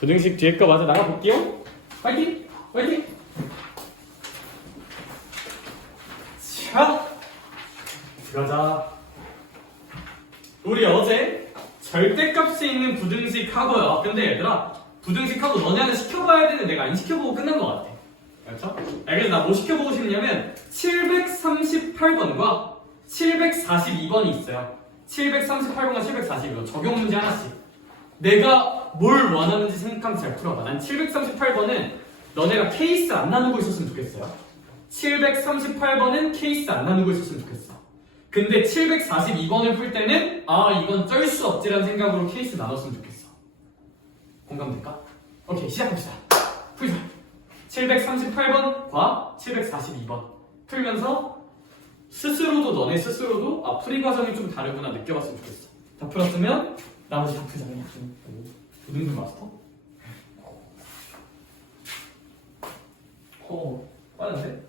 부등식 뒤에 거 마저 나가볼게요. 파이팅! 파이팅! 자, 들어가자. 우리 어제 절대값이 있는 부등식 하고요. 근데 얘들아, 부등식 하고 너네한테 시켜봐야 되는데 내가 안 시켜보고 끝난 것 같아. 그렇죠? 그래서 나 뭐 시켜보고 싶냐면 738번과 742번이 있어요. 738번과 742번 적용 문제 하나씩. 내가 뭘 원하는지 생각하면서 잘 풀어봐. 난 738번은 너네가 케이스 안 나누고 있었으면 좋겠어요. 738번은 케이스 안 나누고 있었으면 좋겠어. 근데 742번을 풀 때는 이건 쩔 수 없지라는 생각으로 케이스 나눴으면 좋겠어. 공감될까? 오케이, 시작합시다. 풀자. 738번과 742번 풀면서 스스로도 너네 스스로도 풀이 과정이 좀 다르구나 느껴봤으면 좋겠어. 다 풀었으면 나머지 다 풀자. 그냥 부등급 마스터? 빠른데?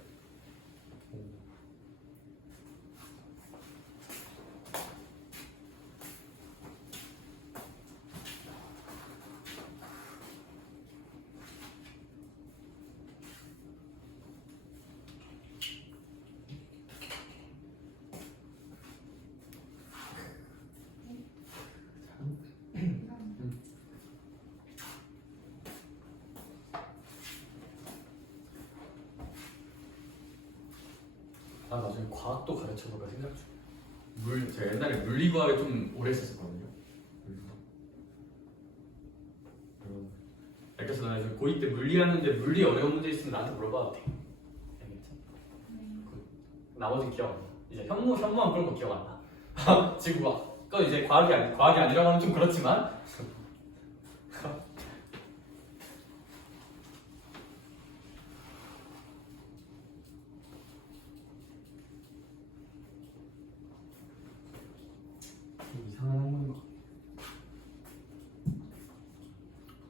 나중에 과학도 가르쳐볼까 생각 중. 제가 옛날에 물리과를 좀 오래 했었거든요. 그래서 나 고2 때 물리하는데 물리 어려운 문제 있으면 나한테 물어봐도 돼. 알겠지? 나머지 기억 안 나. 이제 현무만 그런 거 기억 안 나. 지구과. 그건 이제 과학이 아니라고 하면 좀 그렇지만. 이상한 학문인 것 같아.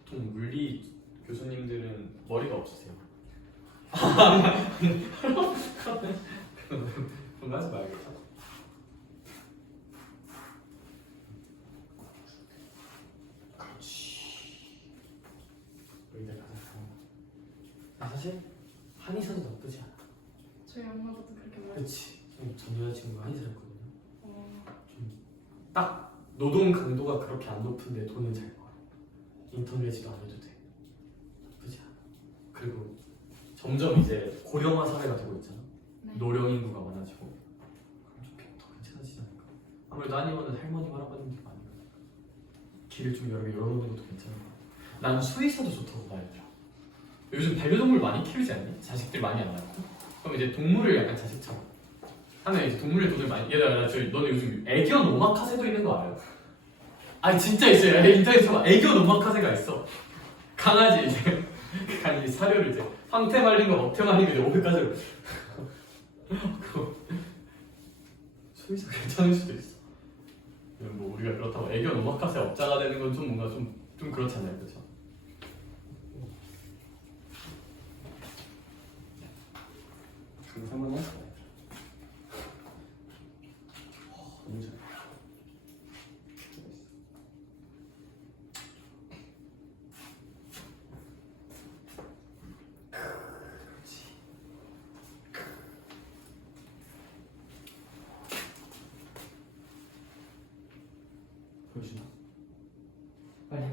보통 물리 교수님들은 머리가 없으세요. 그럼 하지 말겠다. 그렇지. 여기다 가자. 사실 한의사도 나쁘지 않아. 저희 엄마도 그렇게 말해요. 그렇지. 전 여자친구가 한의사였거든요. 딱 노동 강도가 그렇게 안 높은데 돈은 잘 벌어. 인턴 매지도 안 해도 돼. 나쁘지 않아. 그리고 점점 이제 고령화 사회가 되고 있잖아. 네. 노령 인구가 많아지고 그럼 좀 더 괜찮아지지 않을까? 아무래도 한의원은 할머니 바라보는 게 많으니까 길을 좀 여러 개 열어놓는 것도 괜찮은 것 같아. 난 수의사도 좋다고 봐야죠. 요즘 반려동물 많이 키우지 않니? 자식들 많이 안 낳고? 그럼 이제 동물을 약간 자식처럼 하면 이제 동물의 돈을 많이. 얘들아, 너네 요즘 애견 오마카세도 있는 거 알아요? 아니 진짜 있어요. 인터넷에 쳐봐. 애견 오마카세가 있어. 강아지 이제 사료를 이제 황태 말린 거 먹태 말린 거 이제 500가지로. 수의사 괜찮을 수도 있어. 뭐 우리가 그렇다고 애견 오마카세 업자가 되는 건 좀 뭔가 좀 그렇잖아요, 그렇죠? 상상만 하시나요? 너무 잘. 보여주나? 빨리.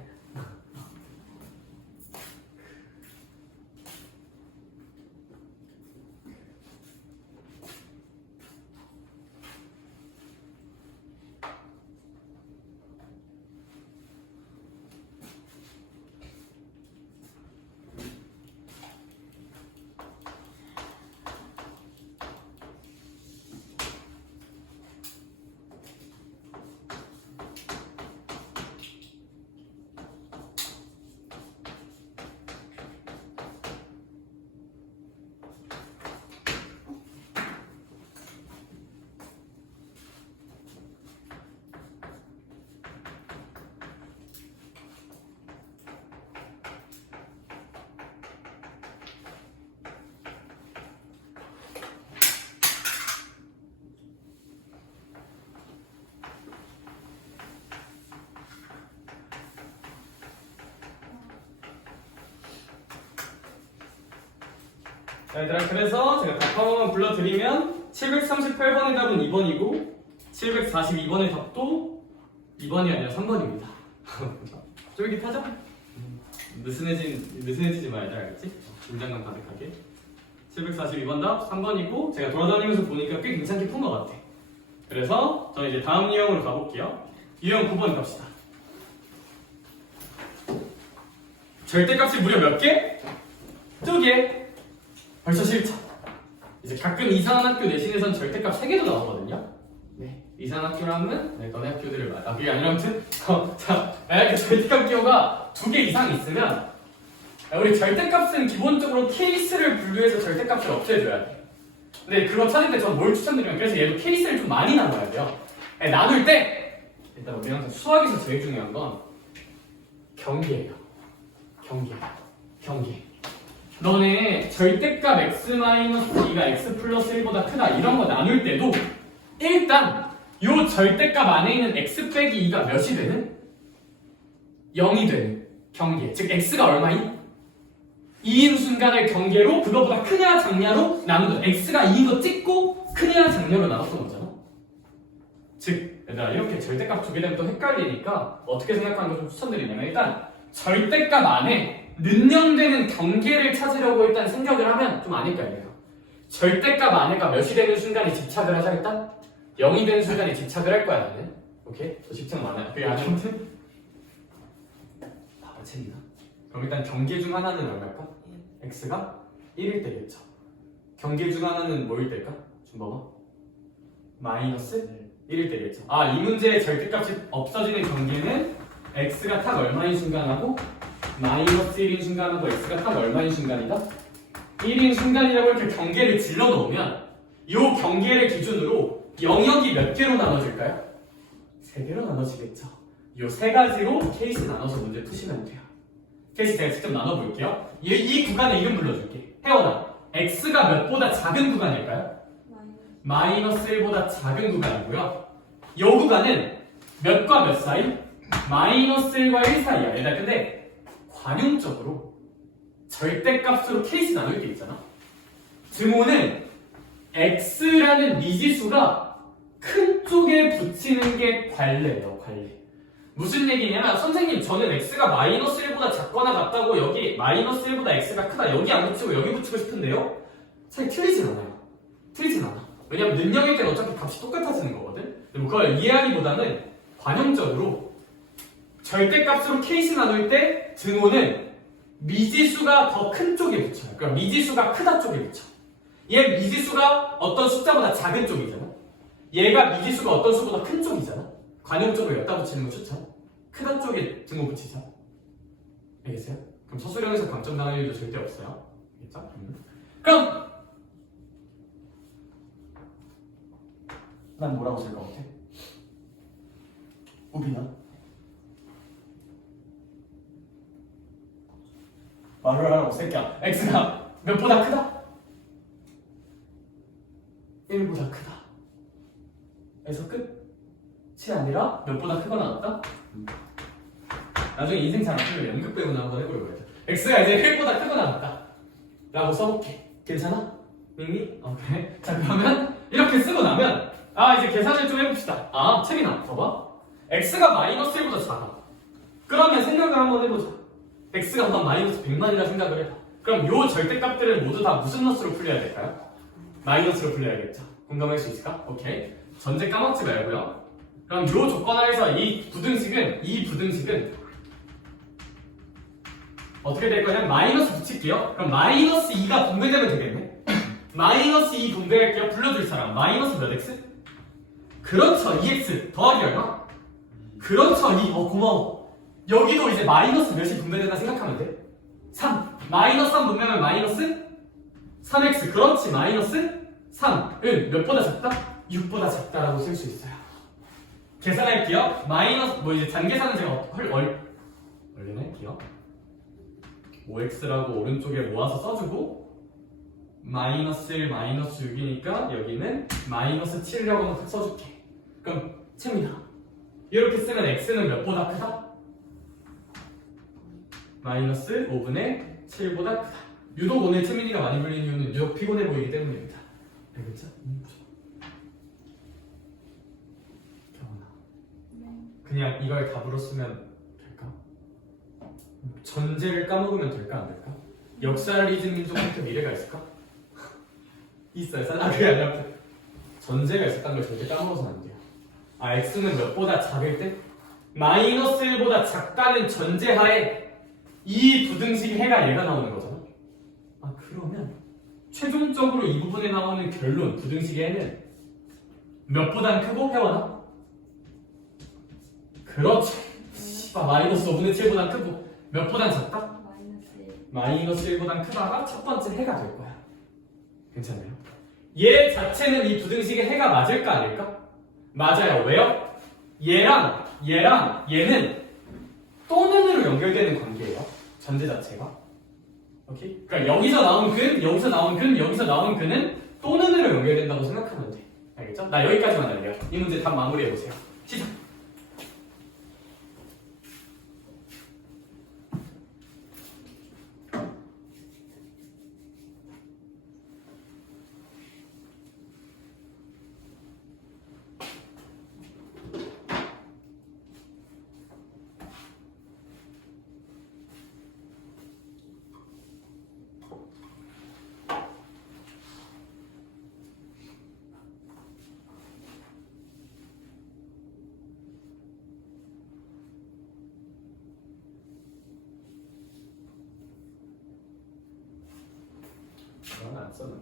자, 얘들아, 그래서 제가 답 한 번만 불러드리면 738번의 답은 2번이고 742번의 답도 2번이 아니라 3번입니다. 쫄깃하죠? 느슨해지지 말자, 알겠지? 긴장감 가득하게. 742번 답 3번이고 제가 돌아다니면서 보니까 꽤 괜찮게 푼 것 같아. 그래서 저는 이제 다음 유형으로 가볼게요. 유형 9번 갑시다. 절대값이 무려 몇 개? 2개. 벌써 싫죠? 이제 가끔 이상한 학교 내신에선 절대값 3개도 나오거든요. 네. 이상한 학교라면 너네 학교들을 그게 아니라 아무튼 자, 만약에 절대값 기호가 2개 이상 있으면 우리 절대값은 기본적으로 케이스를 분류해서 절대값을 없애줘야 돼. 근데 그거 찾을 때 저는 뭘 추천드리면 그래서 얘도 케이스를 좀 많이 나눠야 돼요. 나눌 때 일단 우리 항상 수학에서 제일 중요한 건 경계예요. 경계. 너네 절대값 x-2가 x 플러스 1보다 크다 이런 거 나눌 때도 일단 요 절대값 안에 있는 x 빼기 2가 몇이 되는? 0이 되는 경계. 즉 x가 얼마인? 2인 순간을 경계로 그거보다 크냐 작냐로 나누는 x가 2인 거 찍고 크냐 작냐로 나눴던 거잖아. 즉 얘들아 이렇게 절대값 두게 되면 또 헷갈리니까 어떻게 생각하는 거 좀 추천드리냐면 일단 절대값 안에 능량되는 경계를 찾으려고 일단 생각을 하면 좀 안 헷갈려요. 절대값 안에가 몇이 되는 순간에 집착을 하자 일단 0이 되는 순간에 집착을 할 거야 나는. 오케이? 저 집착 많아요. 그게 아무튼 맞습니다. 그럼 일단 경계 중 하나는 얼마일까? x가 1일 때겠죠. 경계 중 하나는 뭐일 때일까? 좀 봐봐. 마이너스 1일 때겠죠. 이 문제의 절대값이 없어지는 경계는 x가 딱 얼마인 순간하고 마이너스 1인 순간하고 x가 딱 얼마인 순간이다? 1인 순간이라고 이렇게 경계를 질러 놓으면 이 경계를 기준으로 영역이 몇 개로 나눠질까요? 3개로 나눠지겠죠. 이 세 가지로 케이스 나눠서 문제 푸시면 돼요. 케이스 제가 직접 나눠볼게요. 이 구간의 이름 불러줄게. 혜원아, x가 몇보다 작은 구간일까요? 마이너스 1보다 작은 구간이고요. 이 구간은 몇과 몇 사이? 마이너스 1과 1 사이야. 얘들아 근데 관용적으로 절대값으로 케이스 나눌 게 있잖아. 등호는 x라는 미지수가 큰 쪽에 붙이는 게 관례예요. 관례. 무슨 얘기냐면 선생님 저는 x가 마이너스 1보다 작거나 같다고 여기 마이너스 1보다 x가 크다 여기 안 붙이고 여기 붙이고 싶은데요? 사실 틀리진 않아요. 틀리진 않아. 왜냐면 능력일 때는 어차피 값이 똑같아지는 거거든. 근데 뭐 그걸 이해하기보다는 관용적으로 절대값으로 케이스 나눌 때 등호는 미지수가 더 큰 쪽에 붙여요. 그러니까 미지수가 크다 쪽에 붙여. 얘 미지수가 어떤 숫자보다 작은 쪽이잖아. 얘가 미지수가 어떤 수보다 큰 쪽이잖아. 관용적으로 여기다 붙이는 거 추천. 크다 쪽에 등호 붙이자. 알겠어요? 그럼 서술형에서 감점 당할 일도 절대 없어요. 알겠죠? 그럼 난 뭐라고 쓸 것 같아? 우빈아 말을 하라고 새끼야. x가 몇보다 크다? 1보다 크다. 에서 끝이 아니라 몇보다 크거나 같다? 나중에 인생 잘 안 풀면 연극 배우나 한번 해보려고 해요. x가 이제 1보다 크거나 같다 라고 써볼게. 괜찮아? 밍미? 오케이. 자 그러면 이렇게 쓰고 나면 이제 계산을 좀 해봅시다. 채민아 봐봐. x가 마이너스 1보다 작아. 그러면 생각을 한번 해보자. x가 한 마이너스 100만이라 생각을 해봐. 그럼 요 절대값들을 모두 다 무슨 너스로 풀려야 될까요? 마이너스로 풀려야겠죠. 공감할 수 있을까? 오케이. 전제 까먹지 말고요. 그럼 요 조건 하에서 이 부등식은 어떻게 될 거냐면 마이너스 붙일게요. 그럼 마이너스 2가 분배되면 되겠네. 마이너스 2 분배할게요. 불러줄 사람 마이너스 몇 x? 그렇죠. 2x 더하기 얼마? 그렇죠. 2. 고마워. 여기도 이제 마이너스 몇이 분배된다 생각하면 돼. 3. 마이너스 3 분배하면 마이너스 3x. 그렇지. 마이너스 3은 몇보다 작다? 6보다 작다라고 쓸 수 있어요. 계산할게요. 마이너스 이제 잔계산은 제가 원래는 할게요. 5x라고 오른쪽에 모아서 써주고 마이너스 1, 마이너스 6이니까 여기는 마이너스 7이라고 한번 써줄게. 그럼 채민아 이렇게 쓰면 x는 몇보다 크다? 마이너스 5분의 7보다 크다. 유독 오늘 트민이가 많이 불리는 이유는 유독 피곤해 보이기 때문입니다. 알겠죠? 경원아, 네. 그냥 이걸 답으로 쓰면 될까? 전제를 까먹으면 될까 안 될까? 역사를 잊은 민족한테 미래가 있을까? 있어요. 그게 아니라 전제가 있었다는 걸 절대 까먹어서는 안 돼요. x는 몇보다 작을 때 마이너스 1보다 작다는 전제하에 이 부등식 해가 얘가 나오는 거잖아. 그러면 최종적으로 이 부분에 나오는 결론 부등식 해는 몇보단 크고 해와나? 그렇지. 마이너스 5분의 7보단 크고 몇보단 작다? 마이너스 1보단 크다가 첫 번째 해가 될 거야. 괜찮아요? 얘 자체는 이 부등식의 해가 맞을까 아닐까? 맞아요. 왜요? 얘랑 얘는 또는으로 연결되는 관계예요. 전제 자체가. 오케이? 그러니까 여기서 나온 근, 여기서 나온 근, 여기서 나온 근은 또는으로 연결된다고 생각하면 돼. 알겠죠? 나 여기까지만 할게요. 이 문제 답 마무리해보세요. 시작! 그건 안 써는.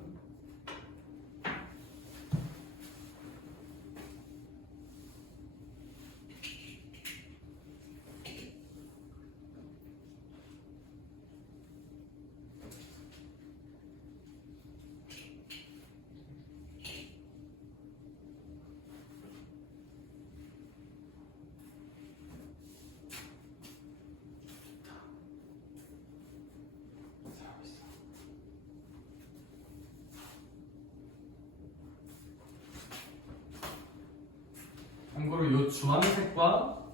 참고로 요 주황색과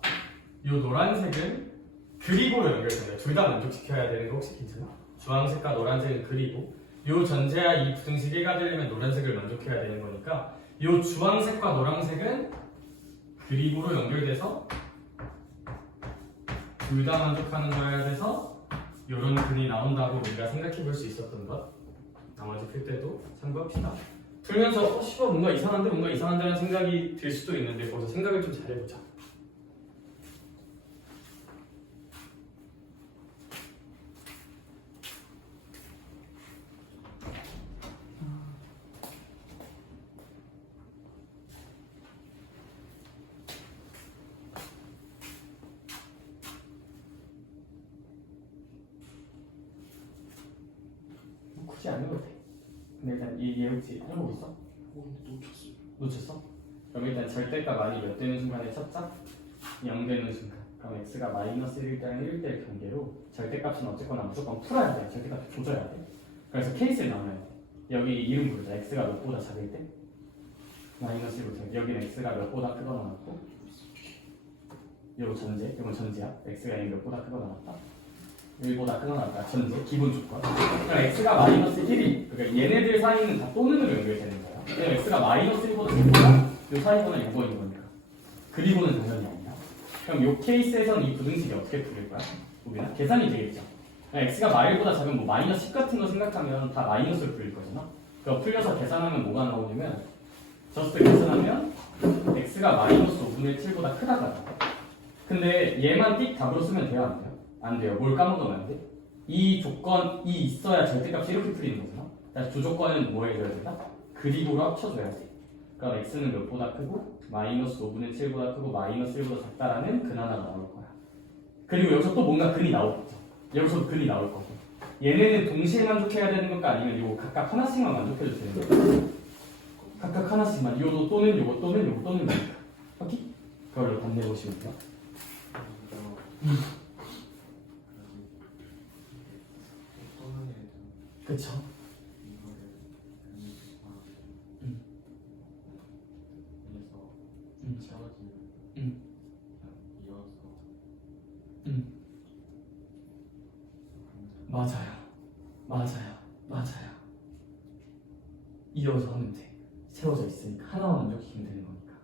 요 노란색은 그리고로 연결돼요. 둘 다 만족시켜야 되는 거 혹시 괜찮아? 주황색과 노란색은 그리고 요 전제야 이 부등식 1가 되려면 노란색을 만족해야 되는 거니까 요 주황색과 노란색은 그리고로 연결돼서 둘 다 만족하는 거여야 돼서 요런 근이 나온다고 우리가 생각해 볼 수 있었던 것. 나머지 풀 때도 참고합시다. 풀면서 뭔가 이상한데라는 생각이 들 수도 있는데 거기서 생각을 좀 잘해보자. 굳이 안 해도 돼. 근데 일단 이 혹시 해보고 있어? 놓쳤어? 그럼 일단 절대값 많이 몇 되는 순간에 찾자? 0 되는 순간. 그럼 x가 마이너스 1일 때랑 1일 때의 경계로 절대값은 어쨌거나 무조건 풀어야 돼. 절대값 조져야 돼. 그래서 케이스를 나눠야 돼. 여기 이름 부르자. x가 몇보다 작을 때 마이너스 1부터 여기는 x가 몇보다 크거나 같고 요거 전제, 이건 전제야. x가 몇보다 크거나 같다. 1보다 크거나 같다. 전제, 기본 조건. 그러니까 x가 마이너스 1이 그러니까 얘네들 사이는 다 또는으로 연결되는 거야. 왜냐면 x가 마이너스 1보다 작거나 요 사이거나 요거인 거니까. 그리고는 당연히 아니야. 그럼 요 케이스에서는 이 부등식이 어떻게 풀릴 거야? 우리나 계산이 되겠죠. x가 마일보다 작은 뭐 마이너스 10 같은 거 생각하면 다 마이너스로 풀릴 거잖아. 그거 풀려서 계산하면 뭐가 나오냐면 저스트 계산하면 x가 마이너스 5분의 7보다 크다가 나와. 근데 얘만 띡 답으로 쓰면 돼요? 안 돼요? 안 돼요. 뭘 까먹으면 안 돼? 이 조건이 있어야 절대값이 이렇게 풀리는 거잖아. 다시 조조건은 뭐 해줘야 된다? 그리고로 합쳐줘야 돼. 그럼 x는 몇보다 크고 마이너스 5분의 7보다 크고 마이너스 1보다 작다라는 근 하나가 나올 거야. 그리고 여기서 또 뭔가 근이 나오겠죠. 여기서도 근이 나올 거고. 얘네는 동시에 만족해야 되는 건가 아니면 이거 각각 하나씩만 만족해도 되는 거야? 각각 하나씩만. 요도 또는 요거 또는 요거 또는 거니까. 오케이? 그걸로 답내 보시면 돼요. 그쵸? 맞아요. 맞아요. 이어서 하면 돼. 채워져 있으니까 하나만 만족시키면 되는 거니까.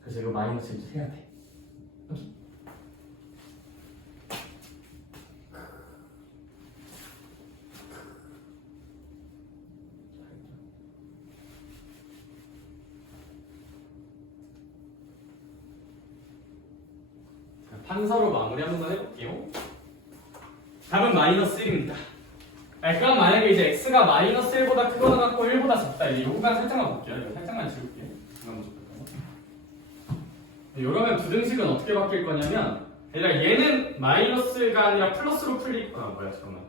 그래서 이거 마이너스 1도 해야 돼. 여기. 판서로 마무리 한번 해볼게요. 답은 마이너스 1입니다. 그럼 만약에 이제 x가 마이너스 1보다 크거나 같고 1보다 작다. 이제 요거만 살짝만 볼게요. 이거 살짝만 지울게요. 이러면 부등식은 어떻게 바뀔 거냐면 얘는 마이너스가 아니라 플러스로 풀릴 거야. 뭐야 잠깐만.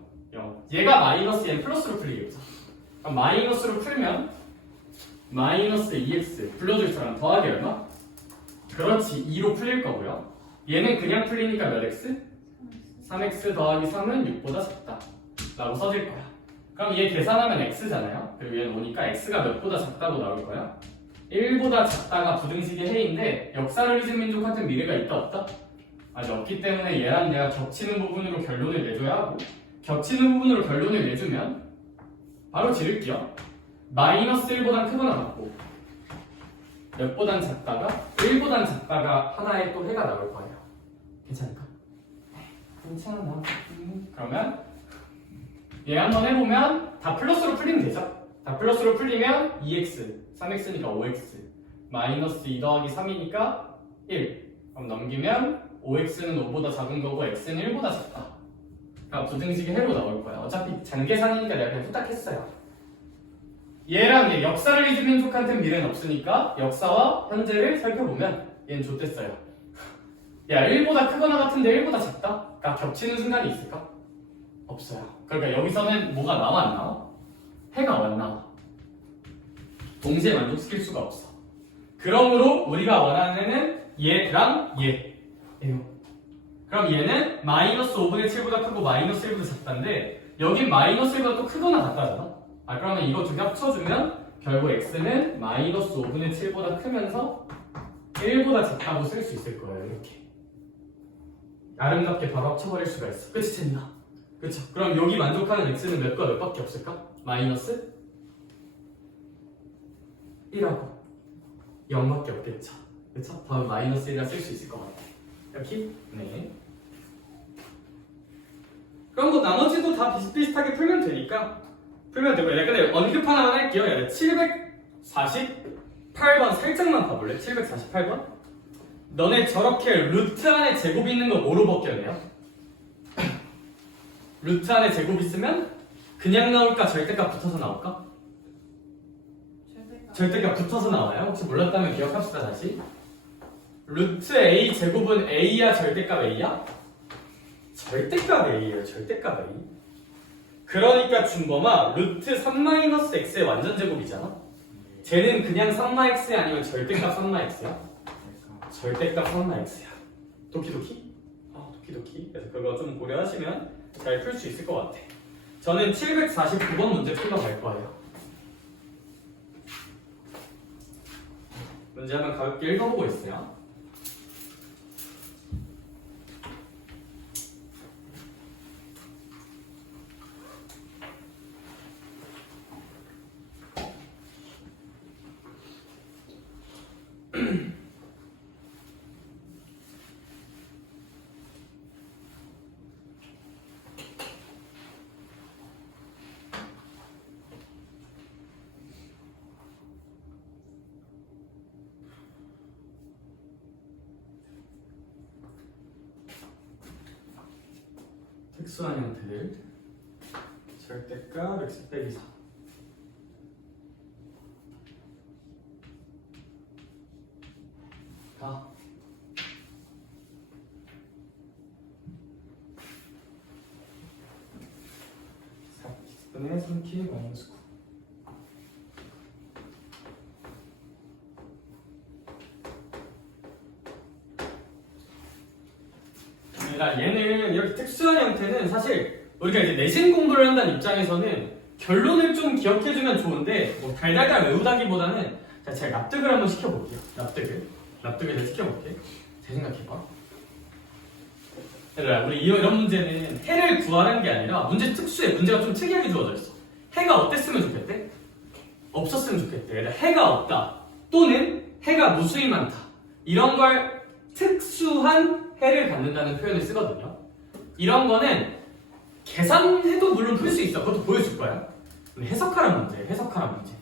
얘가 마이너스 얘는 플러스로 풀리겠죠. 그럼 마이너스로 풀면 마이너스 2x 불러줄 사람 더하기 얼마? 그렇지 2로 풀릴 거고요. 얘는 그냥 풀리니까 몇 x? 3x 더하기 3은 6보다 작다 라고 써질 거야. 그럼 얘 계산하면 x잖아요. 그리고 얘는 오니까 x가 몇보다 작다고 나올 거야. 1보다 작다가 부등식의 해인데 역사를 민족한테 미래가 있다 없다? 아직 없기 때문에 얘랑 얘가 겹치는 부분으로 결론을 내줘야 하고 겹치는 부분으로 결론을 내주면 바로 지를게요. 마이너스 1보단 크거나 같고 몇보단 작다가 1보단 작다가 하나의 또 해가 나올 거예요. 괜찮을까? 괜찮아. 그러면 얘 한번 해보면 다 플러스로 풀리면 되죠? 다 플러스로 풀리면 2x 3x니까 5x 마이너스 2 더하기 3이니까 1 그럼 넘기면 5x는 5보다 작은 거고 x는 1보다 작다. 그러니까 부등식이 해로 나올 거야. 어차피 잔계산이니까 내가 그냥 후딱 했어요. 얘랑 얘 역사를 잊은 민족한테는 미래는 없으니까 역사와 현재를 살펴보면 얘는 좆됐어요. 야 1보다 크거나 같은데 1보다 작다? 그러니까 겹치는 순간이 있을까? 없어요. 그러니까 여기서는 뭐가 나와 안 나와? 해가 안 나와. 동시에 만족시킬 수가 없어. 그러므로 우리가 원하는 애는 얘랑 얘예요. 그럼 얘는 마이너스 5분의 7보다 크고 마이너스 1보다 작다인데 여긴 마이너스 1보다 또 크거나 같다잖아. 그러면 이거 두 개 합쳐주면 결국 x는 마이너스 5분의 7보다 크면서 1보다 작다고 쓸 수 있을 거예요. 이렇게 아름답게 바로 합쳐버릴 수가 있어. 그치 젠나? 그쵸? 그럼 여기 만족하는 x는 몇과 몇밖에 없을까? 마이너스 1하고 0밖에 없겠죠. 그쵸? 다음 마이너스 1이라 쓸 수 있을 것 같아. 이렇게? 네. 그럼 뭐 나머지도 다 비슷비슷하게 풀면 되니까 풀면 되고. 근데 언급 하나만 할게요. 748번 살짝만 봐볼래? 748번? 너네 저렇게 루트 안에 제곱이 있는 거 뭐로 벗겨내요? 루트 안에 제곱 있으면 그냥 나올까 절대값 붙어서 나올까? 절대값 붙어서 나와요. 혹시 몰랐다면 기억합시다. 다시 루트 A 제곱은 A야 절대값 A야? 절대값 A예요. 절대값 A. 그러니까 준범아 루트 3-x의 완전 제곱이잖아. 쟤는 그냥 3-x 아니면 절대값 3-x야? 절대값 3-x야. 도키도키? 도키도키. 그래서 그거 좀 고려하시면 잘 풀 수 있을 것 같아. 저는 749번 문제 풀러 갈 거예요. 문제 한번 가볍게 읽어보고 있어요. 특수한 형태들 절대값 x 빼기 4 가 4분의 3k 마이너스 9 얘는 이렇게 특수한 형태는 사실 우리가 이제 내신 공부를 한다는 입장에서는 결론을 좀 기억해주면 좋은데 뭐 달달달 외우다기보다는 제가 납득을 한번 시켜볼게요. 납득을 잘 시켜볼게. 잘 생각해봐. 얘들아 우리 이런 문제는 해를 구하라는 게 아니라 문제 특수해. 문제가 좀 특이하게 주어져 있어. 해가 어땠으면 좋겠대? 없었으면 좋겠대. 얘들아 해가 없다 또는 해가 무수히 많다 이런 걸 특수한 해를 갖는다는 표현을 쓰거든요. 이런 거는 계산해도 물론 풀 수 있어. 그것도 보여줄 거야. 근데 해석하란 문제, 해석하란 문제,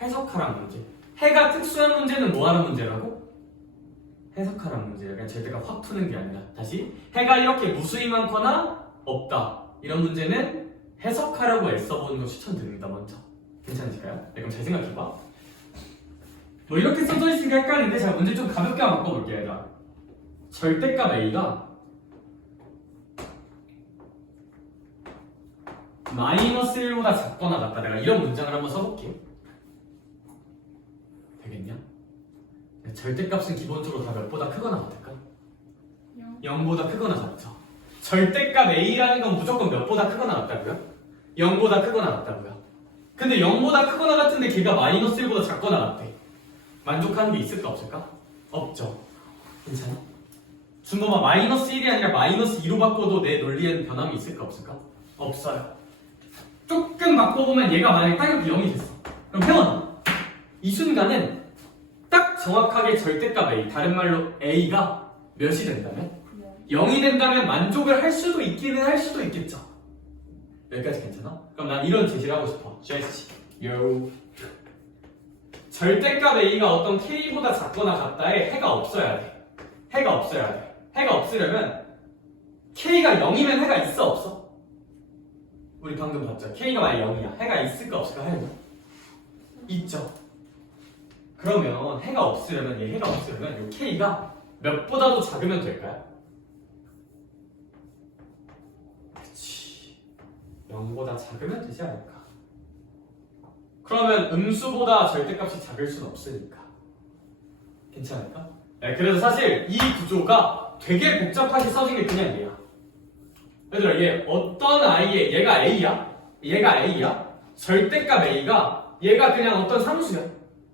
해석하란 문제. 해가 특수한 문제는 뭐하는 문제라고? 해석하란 문제야. 그냥 절대가 확 푸는 게 아니라. 다시 해가 이렇게 무수히 많거나 없다 이런 문제는 해석하라고 애써보는 거 추천드립니다. 먼저 괜찮으실까요? 네, 그럼 잘 생각해봐. 뭐 이렇게 써져 있으니까 헷갈리는데 자 문제 좀 가볍게 한번 바꿔볼게요. 얘들아 절대값 A가 마이너스 1보다 작거나 같다. 내가 이런 문장을 한번 써볼게. 되겠냐? 절대값은 기본적으로 다 몇보다 크거나 같을까? 0보다 크거나 같죠. 절대값 A라는 건 무조건 몇보다 크거나 같다고요? 0보다 크거나 같다고요? 근데 0보다 크거나 같은데 걔가 마이너스 1보다 작거나 같대. 만족하는 게 있을까 없을까? 없죠. 괜찮아? 준범아 마이너스 1이 아니라 마이너스 2로 바꿔도 내 논리에는 변함이 있을까 없을까? 없어요. 조금 바꿔보면 얘가 만약에 딱 이렇게 0이 됐어. 그럼 혜원아 이 순간은 딱 정확하게 절대값 A 다른 말로 A가 몇이 된다면? 0이 된다면 만족을 할 수도 있기는 할 수도 있겠죠. 여기까지 괜찮아? 그럼 난 이런 제시를 하고 싶어. 제시 요 절대값 A가 어떤 K보다 작거나 같다에 해가 없어야 돼. 해가 없어야 돼. 해가 없으려면 K가 0이면 해가 있어 없어? 우리 방금 봤죠? K가 만약 0이야. 해가 있을까 없을까? 해가 있죠. 그러면 해가 없으려면 해가 없으려면 이 K가 몇보다도 작으면 될까요? 그치 0보다 작으면 되지 않을까? 그러면 음수보다 절대값이 작을 수는 없으니까 괜찮을까? 네, 그래서 사실 이 구조가 되게 복잡하게 써진 게 그냥 얘야. 얘들아 얘 어떤 I에 얘가 A야? 얘가 A야? 절대값 A가 얘가 그냥 어떤 상수야.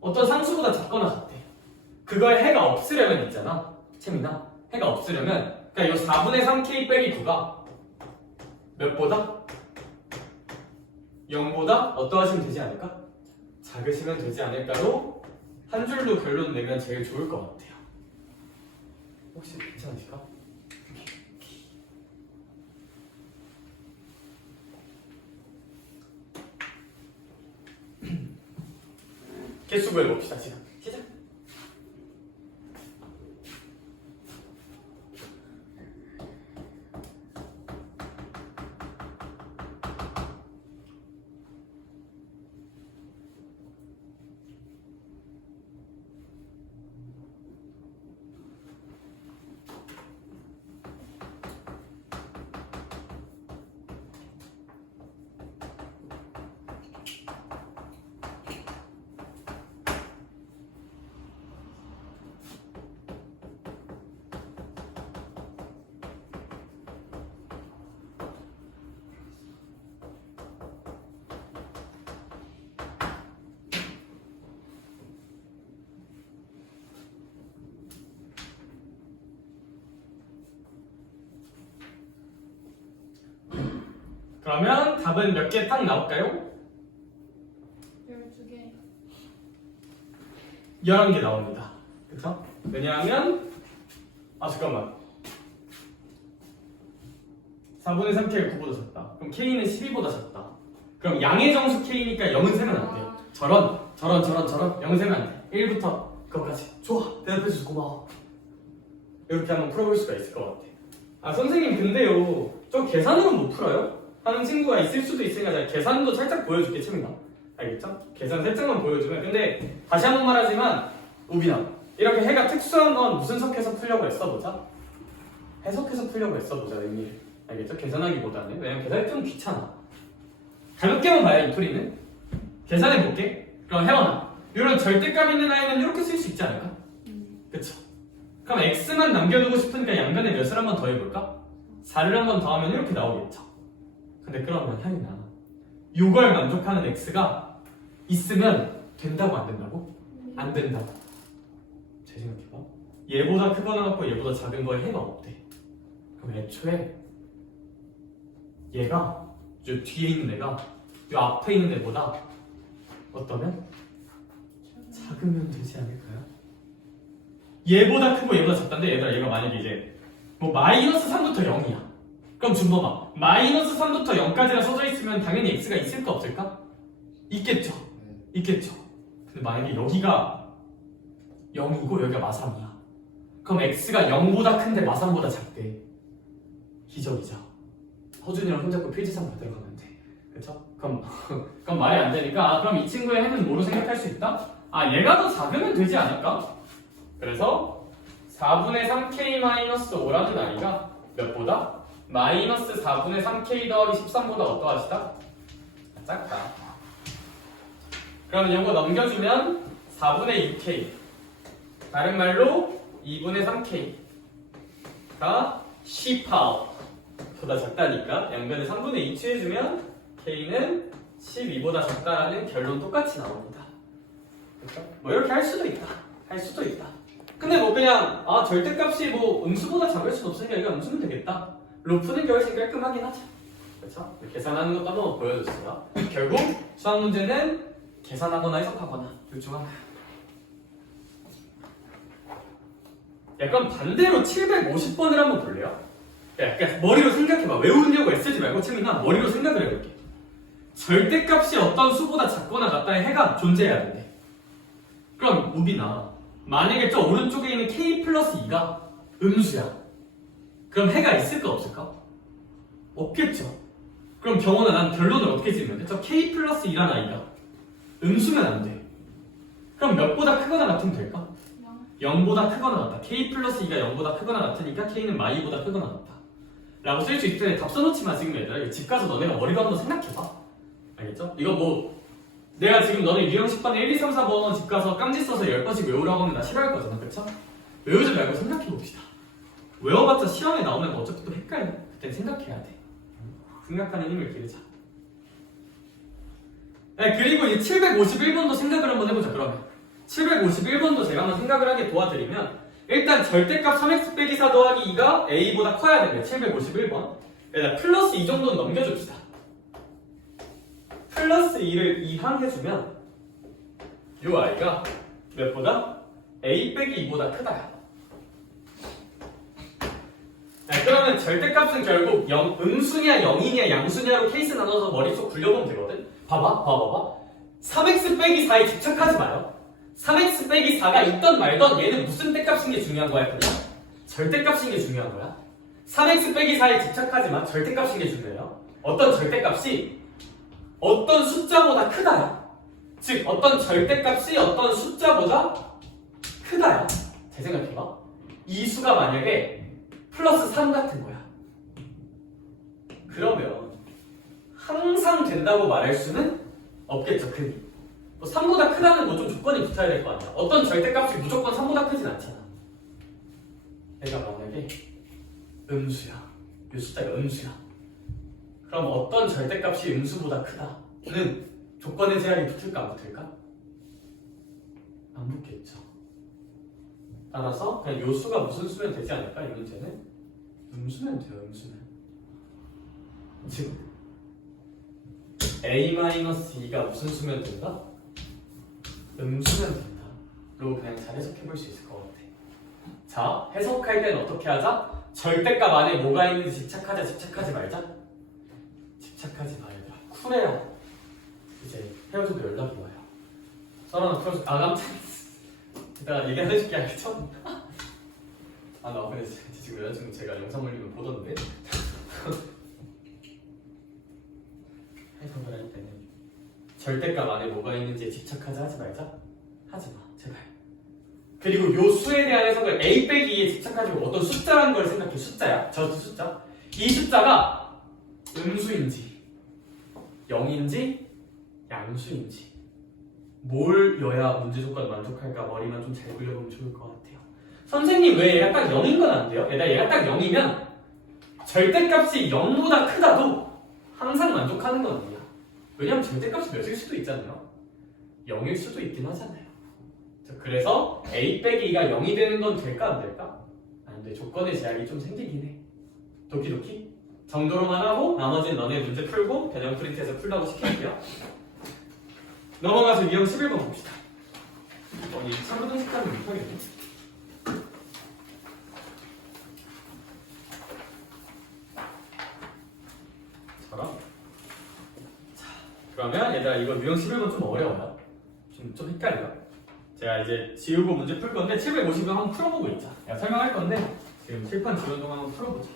어떤 상수보다 작거나 같대. 그거에 해가 없으려면 있잖아. 채민아 해가 없으려면 그러니까 이 4분의 3K 빼기 9가 몇보다? 0보다 어떠하시면 되지 않을까? 작으시면 되지 않을까로 한 줄로 결론 내면 제일 좋을 것 같아요. 혹시 괜찮으실까? 개수 구해봅시다. 시작. 그러면 답은 몇 개 딱 나올까요? 12개. 11개 나옵니다. 그쵸? 왜냐하면 잠깐만 4분의 3K가 9보다 작다. 그럼 K는 12보다 작다. 그럼 양의 정수 K니까 0은 세면 안 돼요. 저런 0은 세면 안 돼. 1부터 그거까지. 좋아. 대답해줘서 고마워. 이렇게 한번 풀어볼 수가 있을 것 같아. 선생님 근데요 저 계산으로는 못 풀어요? 하는 친구가 있을 수도 있으니까 제가 계산도 살짝 보여줄게. 채민아 알겠죠? 계산 살짝만 보여주면. 근데 다시 한번 말하지만 우빈아 이렇게 해가 특수한 건 무슨 석해서 풀려고 했어보자. 해석해서 풀려고 했어보자. 의미를 알겠죠? 계산하기보다는. 왜냐면 계산이 좀 귀찮아. 가볍게만 봐야 이 풀이는. 계산해볼게. 그럼 혜원아 이런 절대값 있는 아이는 이렇게 쓸 수 있지 않을까? 그쵸? 그럼 x만 남겨두고 싶으니까 양변에 몇을 한번 더 해볼까? 4를 한번 더하면 이렇게 나오겠죠. 근데 그러면 향이나 요걸 만족하는 x가 있으면 된다고 안 된다고? 안 된다고. 잘 생각해봐. 얘보다 크거나 같고 얘보다 작은 거에 해가 없대. 그럼 애초에 얘가 요 뒤에 있는 애가 요 앞에 있는 애보다 어떠면 작으면 되지 않을까요? 얘보다 크고 얘보다 작다는데 얘들아 얘가 만약에 이제 뭐 마이너스 3부터 0이야. 그럼 준범아 마이너스 3부터 0까지라 써져 있으면 당연히 x가 있을까 없을까? 있겠죠. 있겠죠. 근데 만약에 여기가 0이고 여기가 마3이야. 그럼 x가 0보다 큰데 마3보다 작대. 기적이죠. 허준이랑 손잡고 필지상 받으러 가면 돼. 그쵸? 그럼 말이 안 되니까 그럼 이 친구의 해는 뭐로 생각할 수 있다? 얘가 더 작으면 되지 않을까? 그래서 4분의 3k-5라는 아이가 몇보다? 마이너스 4분의 3k 더하기 13보다 어떠하시다? 작다. 그러면 이거 넘겨주면 4분의 6k 다른 말로 2분의 3k가 18 보다 작다니까 양변에 3분의 2 취해주면 k는 12보다 작다라는 결론 똑같이 나옵니다. 그렇죠? 뭐 이렇게 할 수도 있다. 할 수도 있다. 근데 뭐 그냥 절대값이 뭐 음수보다 작을 수도 없으니까 이거 음수면 되겠다. 로 푸는 게 훨씬 깔끔하긴 하죠. 그렇죠? 계산하는 것도 한번 보여줬어요. 결국 수학 문제는 계산하거나 해석하거나 둘 중 하나. 약간 반대로 750번을 한번 볼래요? 약간 머리로 생각해봐. 외우려고 애쓰지 말고 채민아 머리로 생각을 해볼게. 절대값이 어떤 수보다 작거나 같다의 해가 존재해야 된대. 그럼 우빈아 만약에 저 오른쪽에 있는 k 플러스 2가 음수야. 그럼 해가 있을까 없을까? 없겠죠. 그럼 경원아 난 결론을 어떻게 지으면 돼? 저 k 플러스 2란 아이가 음수면 안 돼. 그럼 몇보다 크거나 같으면 될까? 0보다 크거나 같다. k 플러스 2가 0보다 크거나 같으니까 k는 마이보다 크거나 같다. 라고 쓸 수 있을 텐데 답 써놓지 마 지금 얘들아. 집 가서 너네가 머리로 한번 생각해봐. 알겠죠? 이거 뭐 내가 지금 너네 유형 10번에 1, 2, 3, 4번 집 가서 깡지 써서 10번씩 외우라고 하면 나 싫어할 거잖아. 그쵸? 외우지 말고 생각해봅시다. 외워봤자 시험에 나오면 어차피 또 헷갈려. 그땐 생각해야 돼. 생각하는 힘을 기르자. 네, 그리고 이 751번도 생각을 한번 해보자. 그러면 751번도 제가 한번 생각을 하게 도와드리면 일단 절대값 3x 빼기 4 더하기 2가 a보다 커야 됩니다. 751번 일단 플러스 2 정도는 넘겨줍시다. 플러스 2를 이항해주면 이 아이가 몇보다? a 빼기 2보다 크다야. 네, 그러면 절대값은 결국 음수냐 0이냐 양수냐로 케이스 나눠서 머릿속 굴려보면 되거든. 봐봐 3x 빼기 4에 집착하지 마요. 3x 빼기 4가 있던 말던 얘는 무슨 때값인 게 중요한 거야? 그냥 절대값인 게 중요한 거야. 3x 빼기 4에 집착하지 마. 절대값인 게 중요해요. 어떤 절대값이 어떤 숫자보다 크다야. 즉 어떤 절대값이 어떤 숫자보다 크다야. 잘 생각해봐. 이 수가 만약에 플러스 3 같은 거야. 그러면 항상 된다고 말할 수는 없겠죠. 흔히 뭐 3보다 크다는 뭐 좀 조건이 붙어야 될 거 아니야. 어떤 절대값이 무조건 3보다 크진 않잖아. 얘가 만약에 음수야. 이 숫자가 음수야. 그럼 어떤 절대값이 음수보다 크다는 조건의 제약이 붙을까 안 붙을까? 안 붙겠죠. 따라서 그냥 요 수가 무슨 수면 되지 않을까? 이 문제는 음수면 돼요. 음수면. 즉 a-2가 무슨 수면 된다? 음수면 된다. 로 그냥 잘 해석해볼 수 있을 것 같아. 자, 해석할 때는 어떻게 하자? 절대값 안에 뭐가 있는지 집착하자, 집착하지 말자? 집착하지 마, 얘들아. 쿨해요. 이제 헤어져도 연락이 와요. 썰어놓은 풀어줘. 깜짝이야. 이따가 얘기 안 해줄게, 알겠죠? 나 근데 지금 여자친구 제가 영상 올리면 보던데? 해석을 할 때는 절대값 안에 뭐가 있는지에 집착하자 하지 말자? 하지 마, 제발. 그리고 요 수에 대한 해석을 a 빼기 2에 집착하지 말고 어떤 숫자라는 걸 생각해. 숫자야. 저 숫자. 이 숫자가 음수인지 0인지 양수인지 뭘 여야 문제 조건 만족할까 머리만 좀 잘 굴려보면 좋을 것 같아요. 선생님 왜 얘가 딱 0인 건 안 돼요? 얘가 딱 0이면 절대값이 0보다 크다도 항상 만족하는 건 아니야. 왜냐면 절대값이 몇일 수도 있잖아요. 0일 수도 있긴 하잖아요. 그래서 a 빼기 2가 0이 되는 건 될까 안 될까? 안 돼. 조건의 제약이 좀 생기긴 해. 도끼도끼 정도로만 하고 나머지는 너네 문제 풀고 변형 프린트해서 풀라고 시킬게요. 넘어가서 유형 11번 봅시다. 이 차부등 색깔을 못하겠네. 저랑 자, 그러면 얘들아 이거 유형 11번 좀 어려워요. 좀 헷갈려. 제가 이제 지우고 문제 풀 건데 750원 한번 풀어보고 있자. 내가 설명할 건데 지금 칠판 지우는 동안 한번 풀어보자.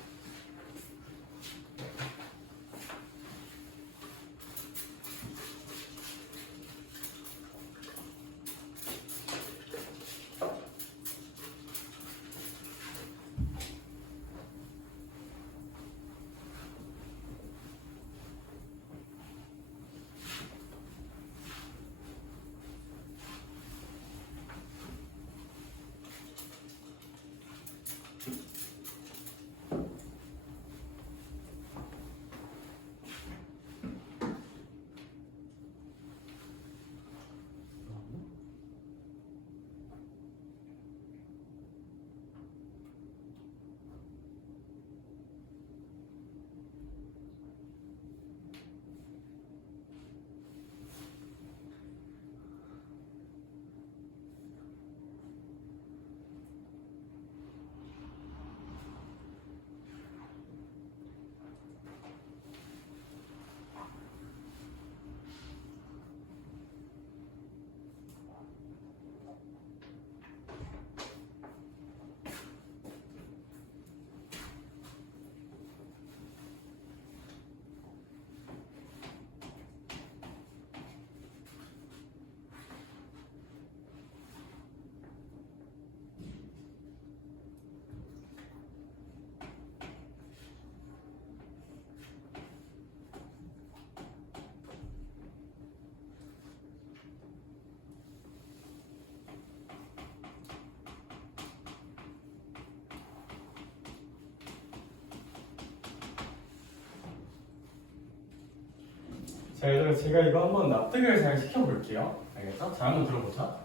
자, 얘들아 제가 이거 한번 납득을 잘 시켜볼게요. 알겠죠? 자, 한번 들어보자.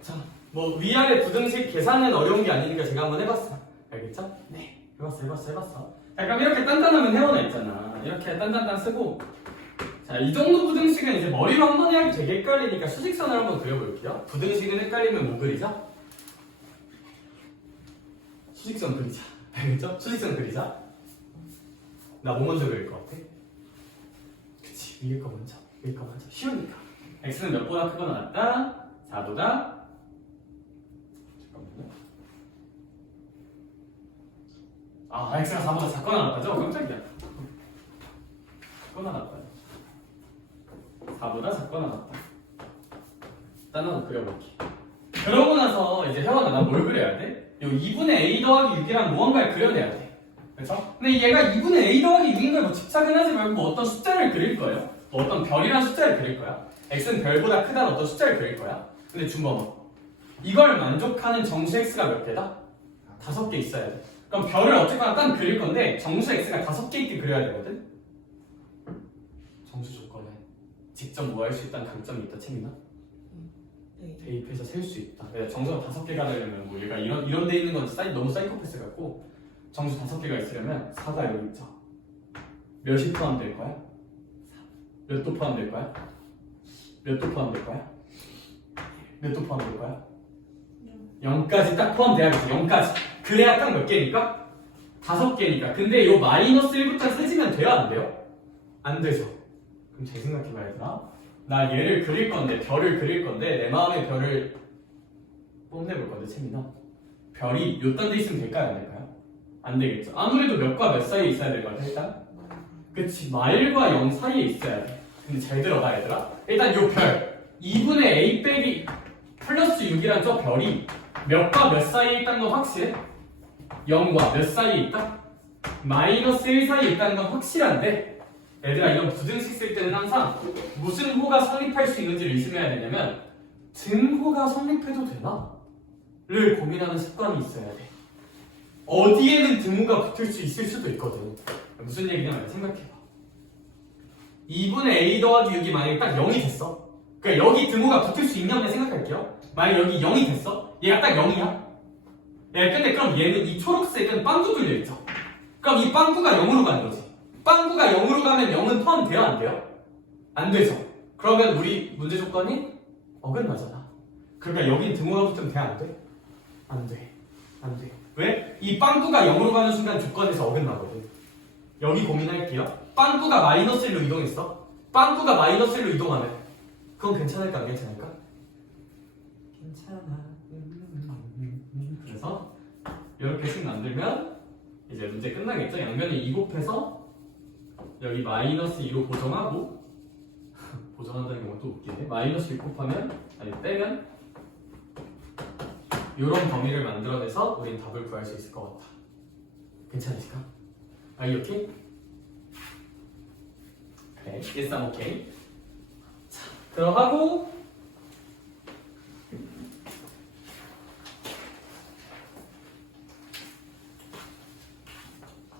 자, 뭐 위아래 부등식 계산은 어려운 게 아니니까 제가 한번 해봤어. 알겠죠? 네, 해봤어. 자, 그럼 이렇게 단단하면 헤어나 있잖아. 이렇게 단단단 쓰고 자, 이 정도 부등식은 이제 머리로 한 번에 하기 되게 헷갈리니까 수직선을 한번 그려볼게요. 부등식은 헷갈리면 뭐 그리자? 수직선 그리자. 알겠죠? 수직선 그리자. 나 뭐 먼저 그릴 것 같아? 그치, 위에 거 먼저. 쉬우니까. x는 몇 보다 크거나 같다? 4보다 잠깐만요. 아, x가 4보다 작거나 같다죠? 깜짝이야. 작거나 같다. 4보다 작거나 같다. 일단 한번 그려볼게. 그러고 나서 이제 혜원아, 나 뭘 그려야 돼? 요 2분의 a 더하기 6이랑 무언가를 그려내야 돼. 그렇죠? 근데 얘가 2분의 a 더하기 6인 걸 뭐 집착은 하지 말고 뭐 어떤 숫자를 그릴 거예요. 뭐 어떤 별이란 숫자를 그릴 거야. x는 별보다 크다는 어떤 숫자를 그릴 거야. 근데 준범아, 이걸 만족하는 정수 x가 몇 개다? 5개 있어야 돼. 그럼 별을 어쨌거나 딱 그릴 건데 정수 x가 5개 있게 그려야 되거든. 정수 조건에 직접 뭐 할 수 있다는 강점이 있다. 책임나? 대입해서 셀 수 있다. 정수가 5개가 되려면 뭐 얘가 이런 데 있는 건 너무 사이코패스 같고, 정수 5개가 있으려면 4가 여기 있죠. 몇이 포함될 거야? 몇 도 포함될 거야? 몇 도 포함될 거야? 몇 도 포함될 거야? 0까지 딱 포함돼야겠지. 0까지. 그래야 딱 몇 개니까? 5개니까. 근데 요 마이너스 1부터 세지면 돼요? 안 돼요? 안 되죠. 그럼 잘 생각해봐야 되나? 나 얘를 그릴 건데, 별을 그릴 건데, 내 마음의 별을 뽐내볼 건데, 채민아. 별이 요딴 데 있으면 될까요? 안 될까요? 안 되겠죠. 아무래도 몇과 몇 사이에 있어야 될 것 같아, 일단. 그치, 마일과 0 사이에 있어야 돼. 근데 잘 들어봐, 얘들아. 일단 요 별, 2분의 a 빼기 플러스 6이란 저 별이 몇과 몇 사이에 있다는 건 확실해? 0과 몇 사이에 있다? 마이너스 1 사이에 있다는 건 확실한데, 얘들아, 이런 부등식 쓸 때는 항상 무슨 호가 성립할 수 있는지를 의심해야 되냐면 등호가 성립해도 되나? 를 고민하는 습관이 있어야 돼. 어디에는 등호가 붙을 수 있을 수도 있거든. 무슨 얘기냐면 생각해봐. 2분의 a 더하기 6이 만약에 딱 0이 됐어. 그러니까 여기 등호가 붙을 수 있냐면 생각할게요. 만약 여기 0이 됐어. 얘가 딱 0이야. 야, 근데 그럼 얘는 이 초록색은 빵도 뚫려 있죠. 그럼 이 빵꾸가 0으로 가는 거지. 빵꾸가 0으로 가면 0은 포함돼요? 안 돼요? 안 되죠. 그러면 우리 문제 조건이 어긋나잖아. 그러니까 여기 등호가 붙으면 돼? 안 돼? 안 돼. 안 돼. 왜? 이 빵꾸가 0으로 가는 순간 조건에서 어긋나거든. 여기 고민할게요. 빵꾸가 마이너스 1로 이동했어. 빵꾸가 마이너스 1로 이동하면 그건 괜찮을까 안 괜찮을까? 괜찮아. 그래서 이렇게 식 만들면 이제 문제 끝나겠죠? 양변을 2 곱해서 여기 마이너스 2로 보정하고 보정한다는 건 또 웃기네. 마이너스 6 곱하면 아니 빼면 이런 범위를 만들어내서 우린 답을 구할 수 있을 것 같아. 괜찮으실까? Are you okay? 그래, yes I'm okay. 자, 들어가고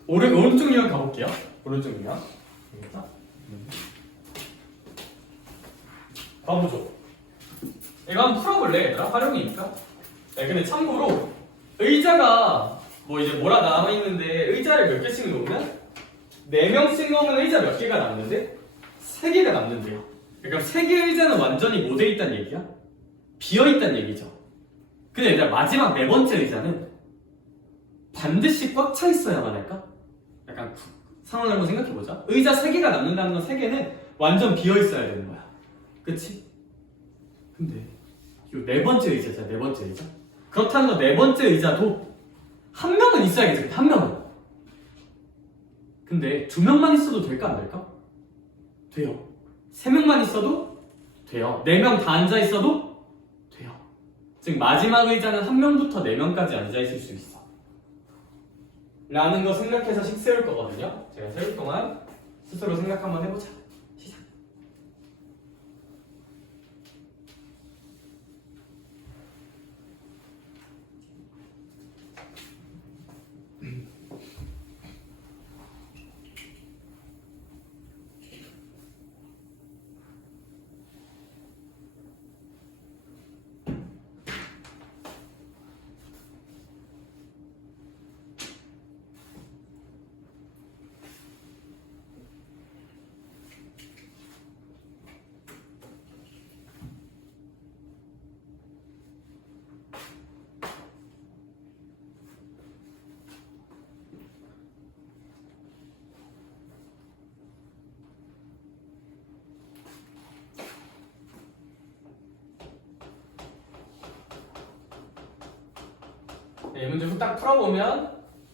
오른쪽 유형 가볼게요. 오른쪽 유형. 되겠다. 가보죠. 이거 한번 풀어볼래 얘들아? 활용이니까. 야, 근데 참고로 의자가 뭐 이제 뭐라 남아있는데 의자를 몇 개씩 놓으면 4명씩 놓으면 의자 몇 개가 남는데 3개가 남는데요. 그러니까 3개의 의자는 완전히 못 돼 있다는 얘기야? 비어 있다는 얘기죠. 근데 얘들아 마지막 4번째 의자는 반드시 꽉 차 있어야만 할까? 약간 상황을 한번 생각해보자. 의자 3개가 남는다는 건 3개는 완전 비어 있어야 되는 거야. 그치? 근데 이 4번째 의자잖아. 4번째 의자. 그렇다는 건 4번째 의자도 한 명은 있어야겠지. 한 명은. 근데 2명만 있어도 될까 안 될까? 돼요. 3명만 있어도 돼요. 4명 다 앉아 있어도 돼요. 즉 마지막 의자는 1명부터 4명까지 앉아 있을 수 있어. 라는 거 생각해서 식 세울 거거든요. 제가 세울 동안 스스로 생각 한번 해보자. 시작. 이 문제 후딱 풀어보면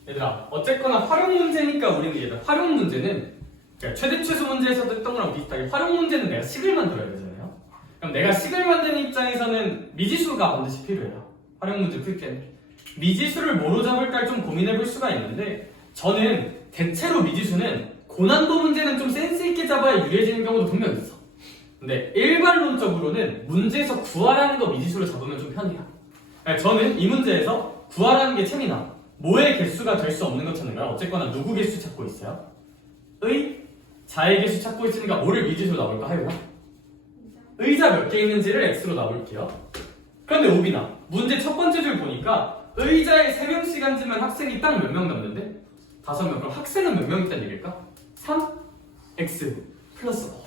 얘들아 어쨌거나 활용 문제니까 우리는 얘들아 활용 문제는 그러니까 최대 최소 문제에서도 했던 거랑 비슷하게 활용 문제는 내가 식을 만들어야 되잖아요. 그럼 내가 식을 만드는 입장에서는 미지수가 반드시 필요해요. 활용 문제 풀 때는 미지수를 뭐로 잡을까 좀 고민해 볼 수가 있는데 저는 대체로 미지수는 고난도 문제는 좀 센스 있게 잡아야 유리해지는 경우도 분명 있어. 근데 일반론적으로는 문제에서 구하라는 거 미지수로 잡으면 좀 편해요. 그러니까 저는 이 문제에서 구하라는 게 재미나 뭐의 개수가 될 수 없는 것 찾는 거야. 어쨌거나 누구 개수 찾고 있어요? 의, 자의 개수 찾고 있으니까 뭐를 미지수로 나올까 하여가? 의자 몇 개 있는지를 x로 나올게요. 그런데 오비나 문제 첫 번째 줄 보니까 의자에 3명씩 앉으면 학생이 딱 몇 명 남는데? 5명. 그럼 학생은 몇 명 있다는 얘기일까? 3, x 플러스 좋아.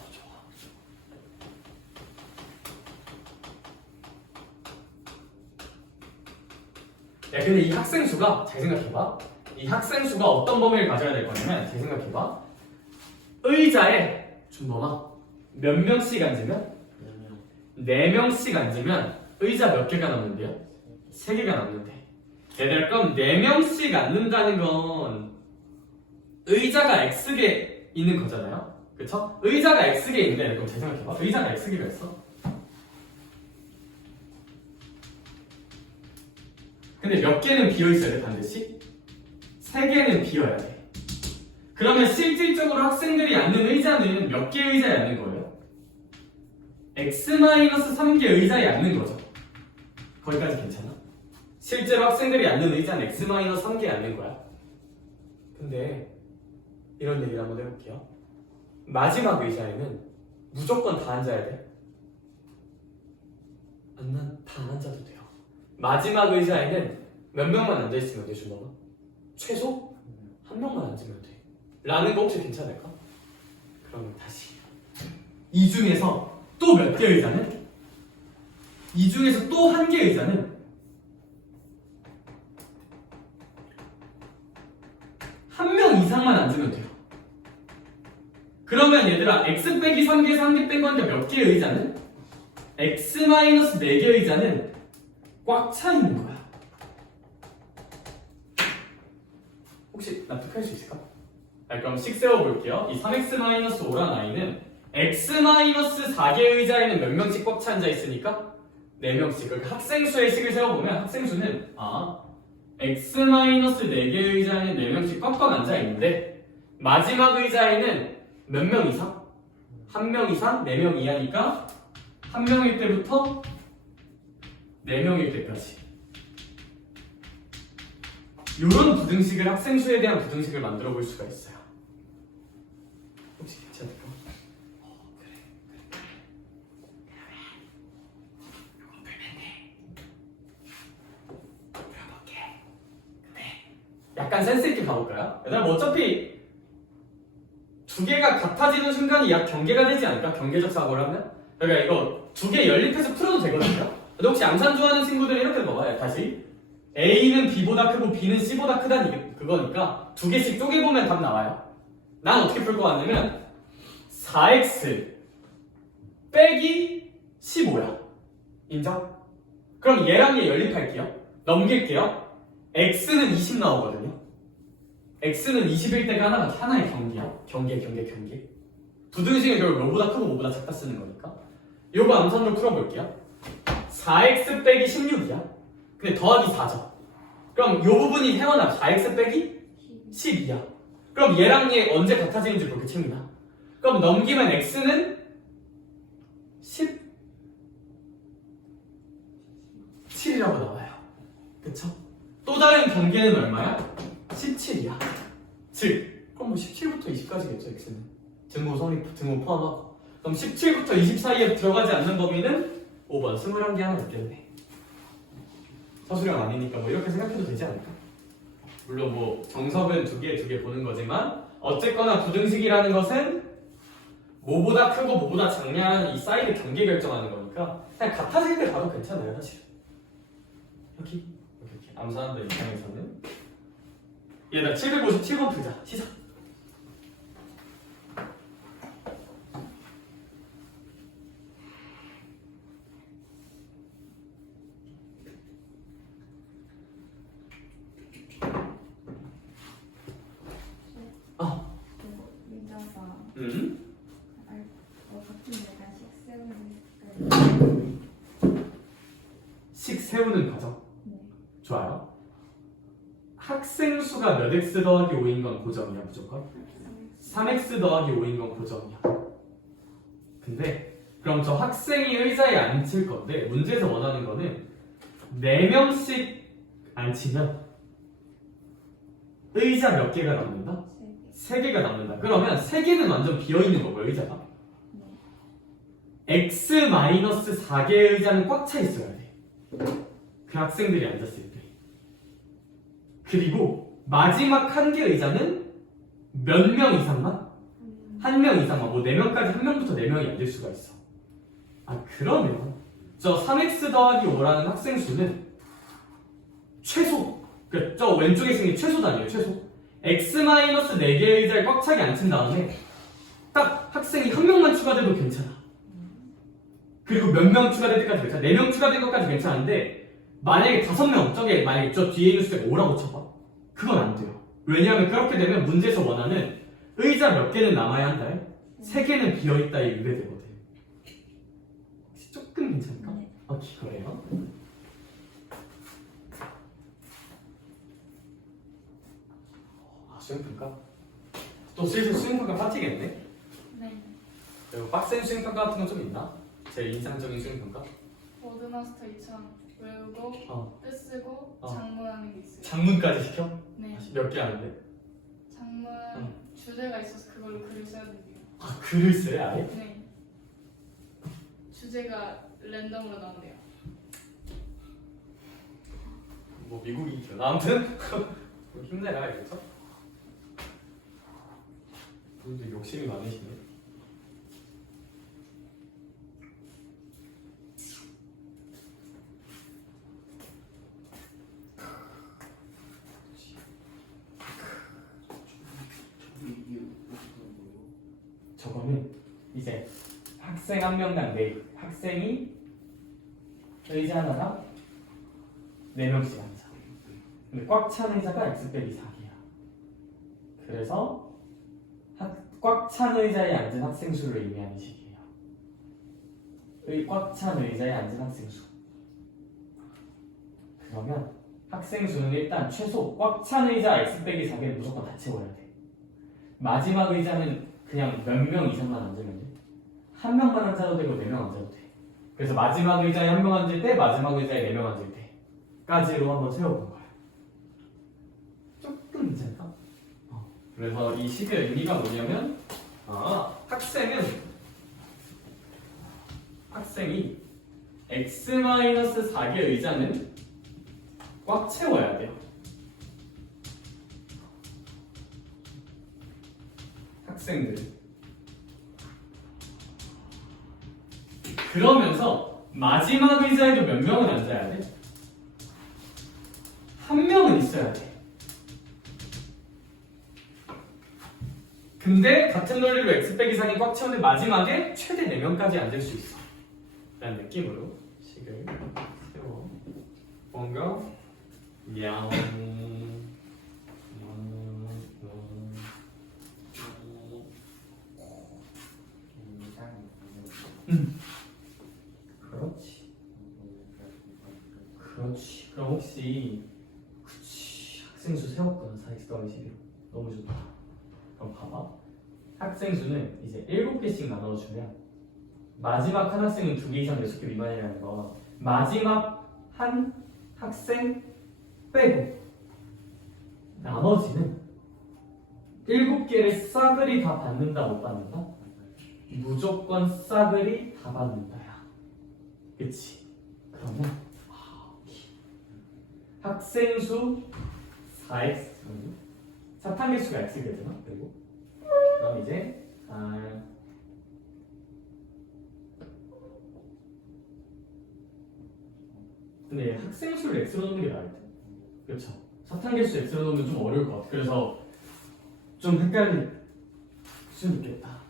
야, 근데 이 학생 수가 잘 생각해봐. 이 학생 수가 어떤 범위를 가져야 될 거냐면 잘 생각해봐. 의자에 준범아 몇 명씩 앉으면? 4명씩 앉으면 의자 몇 개가 남는데요? 3개가 남는데. 얘들아 그럼 4명씩 앉는다는 건 의자가 X개 있는 거잖아요. 그쵸? 의자가 X개 있는데 그럼 잘 생각해봐. 의자가 X개가 있어. 근데 몇 개는 비어있어야 돼 반드시? 3개는 비어야 돼. 그러면 실질적으로 학생들이 앉는 의자는 몇 개의 의자에 앉는 거예요? X-3개 의자에 앉는 거죠. 거기까지 괜찮아? 실제로 학생들이 앉는 의자는 X-3개에 앉는 거야. 근데 이런 얘기를 한번 해볼게요. 마지막 의자에는 무조건 다 앉아야 돼? 다 안 앉아도 돼요. 마지막 의자에는 몇 명만 앉아있으면 돼, 준범아? 최소? 한 명만 앉으면 돼. 라는 거 혹시 괜찮을까? 그럼 다시 이 중에서 또 몇 개 의자는? 이 중에서 또 한 개 의자는 한 명 이상만 앉으면 돼요. 그러면 얘들아 x 빼기 3개 3개 뺀 거니까 몇 개의 의자는? x 마이너스 4개의 의자는 꽉 차 있는 거야. 혹시 납득할 수 있을까? 그럼 식 세워볼게요. 이 3x-5란 i는 x-4개의 의자에는 몇 명씩 꽉 차 앉아 있으니까 4명씩. 그러니까 학생수의 식을 세워보면 학생수는 x-4개의 의자에는 4명씩 꽉꽉 앉아 있는데 마지막 의자에는 몇 명 이상? 1명 이상? 4명 이하니까 1명일 때부터 4명일 때까지. 이런 부등식을 학생수에 대한 부등식을 만들어 볼 수가 있어요. 혹시 괜찮을까? 그래. 이거 풀면 돼. 풀어볼게. 그래. 약간 센스 있게 가볼까요? 얘들아 뭐 어차피 두 개가 같아지는 순간이 약 경계가 되지 않을까? 경계적 사고를 하면? 그러니까 이거 두 개 연립해서 풀어도 되거든요? 근데 혹시 암산 좋아하는 친구들은 이렇게 봐봐요. 다시 A는 B보다 크고 B는 C보다 크다는 그거니까 두 개씩 쪼개보면 답 나와요. 난 어떻게 풀 것 같냐면 4x 빼기 15야. 인정? 그럼 얘랑 얘 연립할게요. 넘길게요. x는 20 나오거든요. x는 21 때가 하나의 경계야. 경계. 부등식은 결국 뭐보다 크고 뭐보다 작다 쓰는 거니까. 요거 암산으로 풀어볼게요. 4x 빼기 16이야. 근데 더하기 4죠. 그럼 요 부분이 헤어나 4x 빼기 12야. 그럼 얘랑 얘 언제 같아지는지 그렇게 칩니다. 그럼 넘기면 x는 17이라고 나와요. 그쵸? 또 다른 경계는 얼마야? 17이야. 즉, 그럼 뭐 17부터 20까지겠죠, x는. 등호 포함하고. 그럼 17부터 20 사이에 들어가지 않는 범위는 5번, 21개 하나 있겠네. 서술형 아니니까 뭐 이렇게 생각해도 되지 않을까? 물론 뭐 정석은 두 개 보는 거지만 어쨌거나 부등식이라는 것은 뭐보다 크고 뭐보다 작냐는 이 사이드 경계 결정하는 거니까 그냥 같아질 때 봐도 괜찮아요, 사실. 이렇게 암산하는 입장에서는 얘들아 757번 풀자. 시작. 민자가 같은 데가 식 세우는 과정. 네. 좋아요. 학생 수가 몇 x 더하기 5인 건 고정이야 무조건. 3x 더하기 5인 건 고정이야. 근데 그럼 저 학생이 의자에 앉힐 건데 문제에서 원하는 거는 4명씩 앉히면 의자 몇 개가 남는다? 3개가 남는다. 그러면 3개는 완전 비어있는 거고요, 의자가. x-4개의 의자는 꽉 차 있어야 돼. 그 학생들이 앉았을 때. 그리고 마지막 한 개 의자는 몇 명 이상만? 1명 이상만. 뭐 4명까지 1명부터 4명이 앉을 수가 있어. 그러면 저 3x 더하기 5라는 학생 수는 최소, 저 왼쪽에 있는 게 최소 단위예요, 최소. x-4개의 의자에 꽉 차게 앉힌 다음에 딱 학생이 1명만 추가돼도 괜찮아. 그리고 몇 명 추가될 때까지 괜찮아. 4명 추가된 것까지 괜찮은데 만약에 5명, 저게 만약에 저 뒤에 있는 숫자가 5라고 쳐봐. 그건 안 돼요. 왜냐하면 그렇게 되면 문제에서 원하는 의자 몇 개는 남아야 한다. 3개는 비어있다에 유배되거든. 혹시 조금 괜찮을까? 네. 그래요? 수행평가? 또 슬슬 수행평가 파티겠네? 네. 그리고 빡센 수행평가 같은 건 좀 있나? 제일 인상적인 수행평가? 워드마스터 2000 외우고 뜻 쓰고 장문하는 게 있어요. 장문까지 시켜? 네. 몇 개 하는데? 장문 주제가 있어서 그걸로 글을 써야 된대요. 글을 써야 아예? 네. 주제가 랜덤으로 나온대요. 뭐 미국이 있죠. 아무튼 힘내라 이거죠? 근데 욕심이 많으시네. 저거는 이제 학생 한 명당 네 학생이 의자 하나당 4명씩 앉아. 근데 꽉 찬 의자가 x 빼기 4개야. 그래서 꽉 찬 의자에 앉은 학생 수를 의미하는 식이에요. 꽉 찬 의자에 앉은 학생 수. 그러면 학생 수는 일단 최소 꽉 찬 의자 x 빼기 4개는 무조건 다 채워야 돼. 마지막 의자는 그냥 몇 명 이상만 앉으면 돼. 한 명만 앉아도 되고 4명 앉아도 돼. 그래서 마지막 의자에 한 명 앉을 때, 마지막 의자에 4명 앉을 때까지로 한번 세워본 거야. 조금 괜찮다. 그래서 이 식의 의미가 뭐냐면, 학생이 x-4개 의자는 꽉 채워야 돼요. 학생들. 그러면서 마지막 의자에도 몇 명은 앉아야 돼? 한 명은 있어야 돼. 근데 같은 논리로 x 빼기 4이 꽉 채우는데 마지막에 최대 4명까지 앉을 수 있어. 라는 느낌으로 식을 세워. 뭔가 냥 그렇지. 그렇지. 그럼 혹시 학생 수 세웠거든. 4x 더하기 11. 너무 좋다. 그럼 봐봐. 학생 수는 이제 7개씩 나눠주면 마지막 한 학생은 2개 이상 6개 미만이라는 거. 마지막 한 학생 빼고 나머지는 7개를 싸그리 다 받는다 못 받는다? 무조건 싸그리 다 받는다야. 그치? 그러면 학생 수 4x 사탕계수가 x겠잖아. 그리고 그럼 이제 근데 학생 수를 x로 놓는 게 나을 때. 그렇죠? 사탕계수 x로 놓으면 좀 어려울 것 같아. 그래서 좀 헷갈릴 수 있겠다.